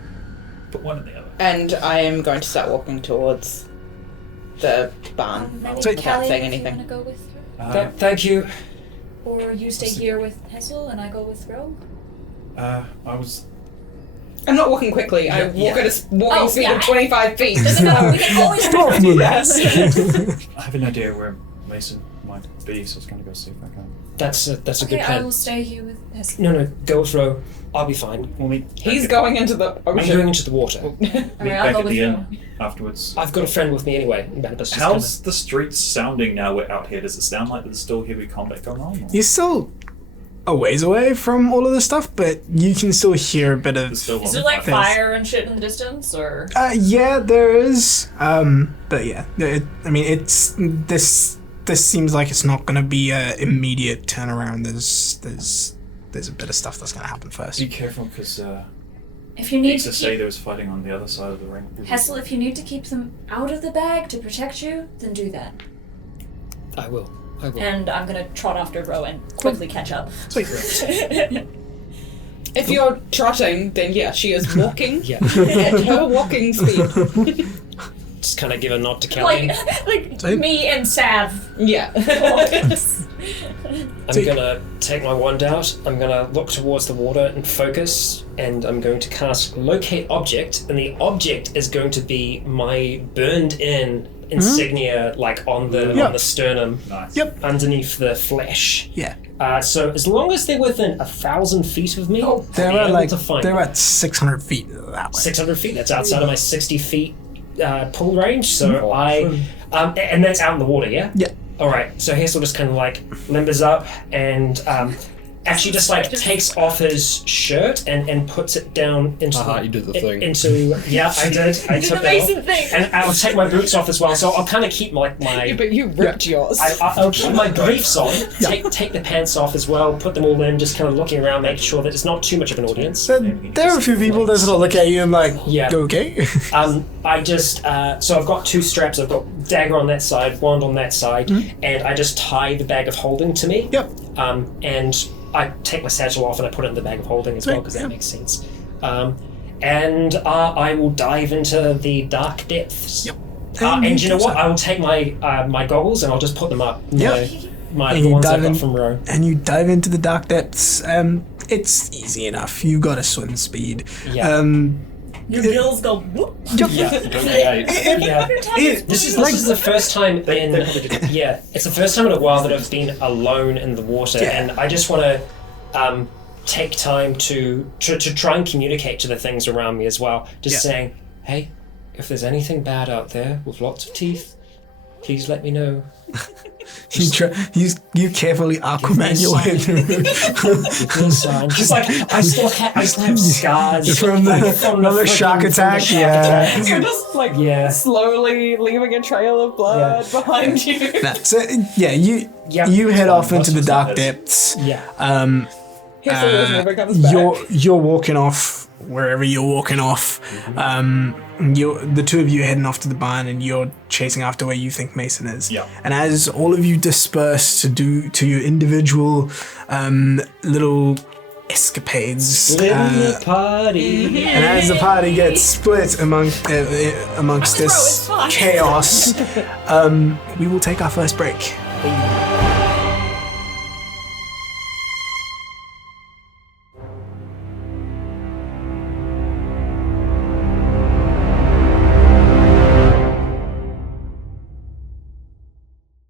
Put one in the other. And I am going to start walking towards the barn Maybe without Callie, saying if anything. you want to go with her, Thank you. or you stay here with Hessel and I go with Rogue. I was... I'm not walking quickly. I walk at a walking Oh, speed yeah. of 25 feet. No, we can always Stop moving. I have an idea where Mason might be, so I was going to go see if I can. That's a Okay, good I plan. will stay here with Hess. No, go with Ro. I'll be fine. We'll meet. He's going into the I'm ocean. going into the water. Meet Alright, I'll back go at with the you. inn afterwards. I've got a friend with me anyway. Barnabas just How's the streets sounding now we're out here? Does it sound like there's still heavy combat going on? Or? You're still a ways away from all of this stuff, but you can still hear a bit of. There's still Is lots there of like fighting. fire and shit in the distance, or? Yeah, there is. But yeah, it's this seems like it's not going to be a immediate turnaround. There's a bit of stuff that's going to happen first. Be careful, because If you need used to to say keep there was fighting on the other side of the ring. Hessel, if you need to keep them out of the bag to protect you, then do that. I will. And I'm gonna trot after Ro and quickly catch up. If you're trotting, then yeah, she is walking Yeah. at her walking speed. Just kind of give a nod to Kelly. like me and Sav. Yeah. I'm gonna take my wand out, I'm gonna look towards the water and focus, and I'm going to cast Locate Object, and the object is going to be my burned in insignia, like on the sternum, Nice. Yep. underneath the flesh. Yeah. So as long as they're within 1,000 feet of me, I'll They're be about able to find they're them. about 600 feet that way. 600 feet, that's outside of my 60 feet pull range, so and that's out in the water, yeah? Yeah. Alright, so Hazel just kind of like limbers up and actually just like takes off his shirt and puts it down into you did the thing. Yeah, I did. I took that Amazing off. thing. And I'll take my boots off as well, so I'll kind of keep like my But you ripped yours. I'll keep my briefs on, take the pants off as well, put them all in, just kind of looking around, making sure that it's not too much of an audience. So there are a few people that sort of look at you and like, Yeah. okay. I just, so I've got two straps, I've got dagger on that side, wand on that side, and I just tie the bag of holding to me. Yep. And I take my satchel off and I put it in the bag of holding as well, because that makes sense. And I will dive into the dark depths. Yep. And you know what? I will take my my goggles and I'll just put them up. Yep. The ones I got from Ro. And you dive into the dark depths. It's easy enough. You got a swim speed. Yeah. Your gills go whoop. Yeah. This is the first time it's the first time in a while that I've been alone in the water, and I just want to take time to try and communicate to the things around me as well. Just saying, hey, if there's anything bad out there with lots of teeth, please let me know. You carefully Aquaman your way through. Just like I still have scars from the shark attack. Yeah. You're just like slowly leaving a trail of blood behind you. That's it. Yeah, you head off into the dark depths. Yeah. Never comes back. You're walking off wherever you're walking off. The two of you heading off to the barn, and you're chasing after where you think Mason is. Yeah. And as all of you disperse to your individual little escapades, party. and as the party gets split amongst this chaos, we will take our first break.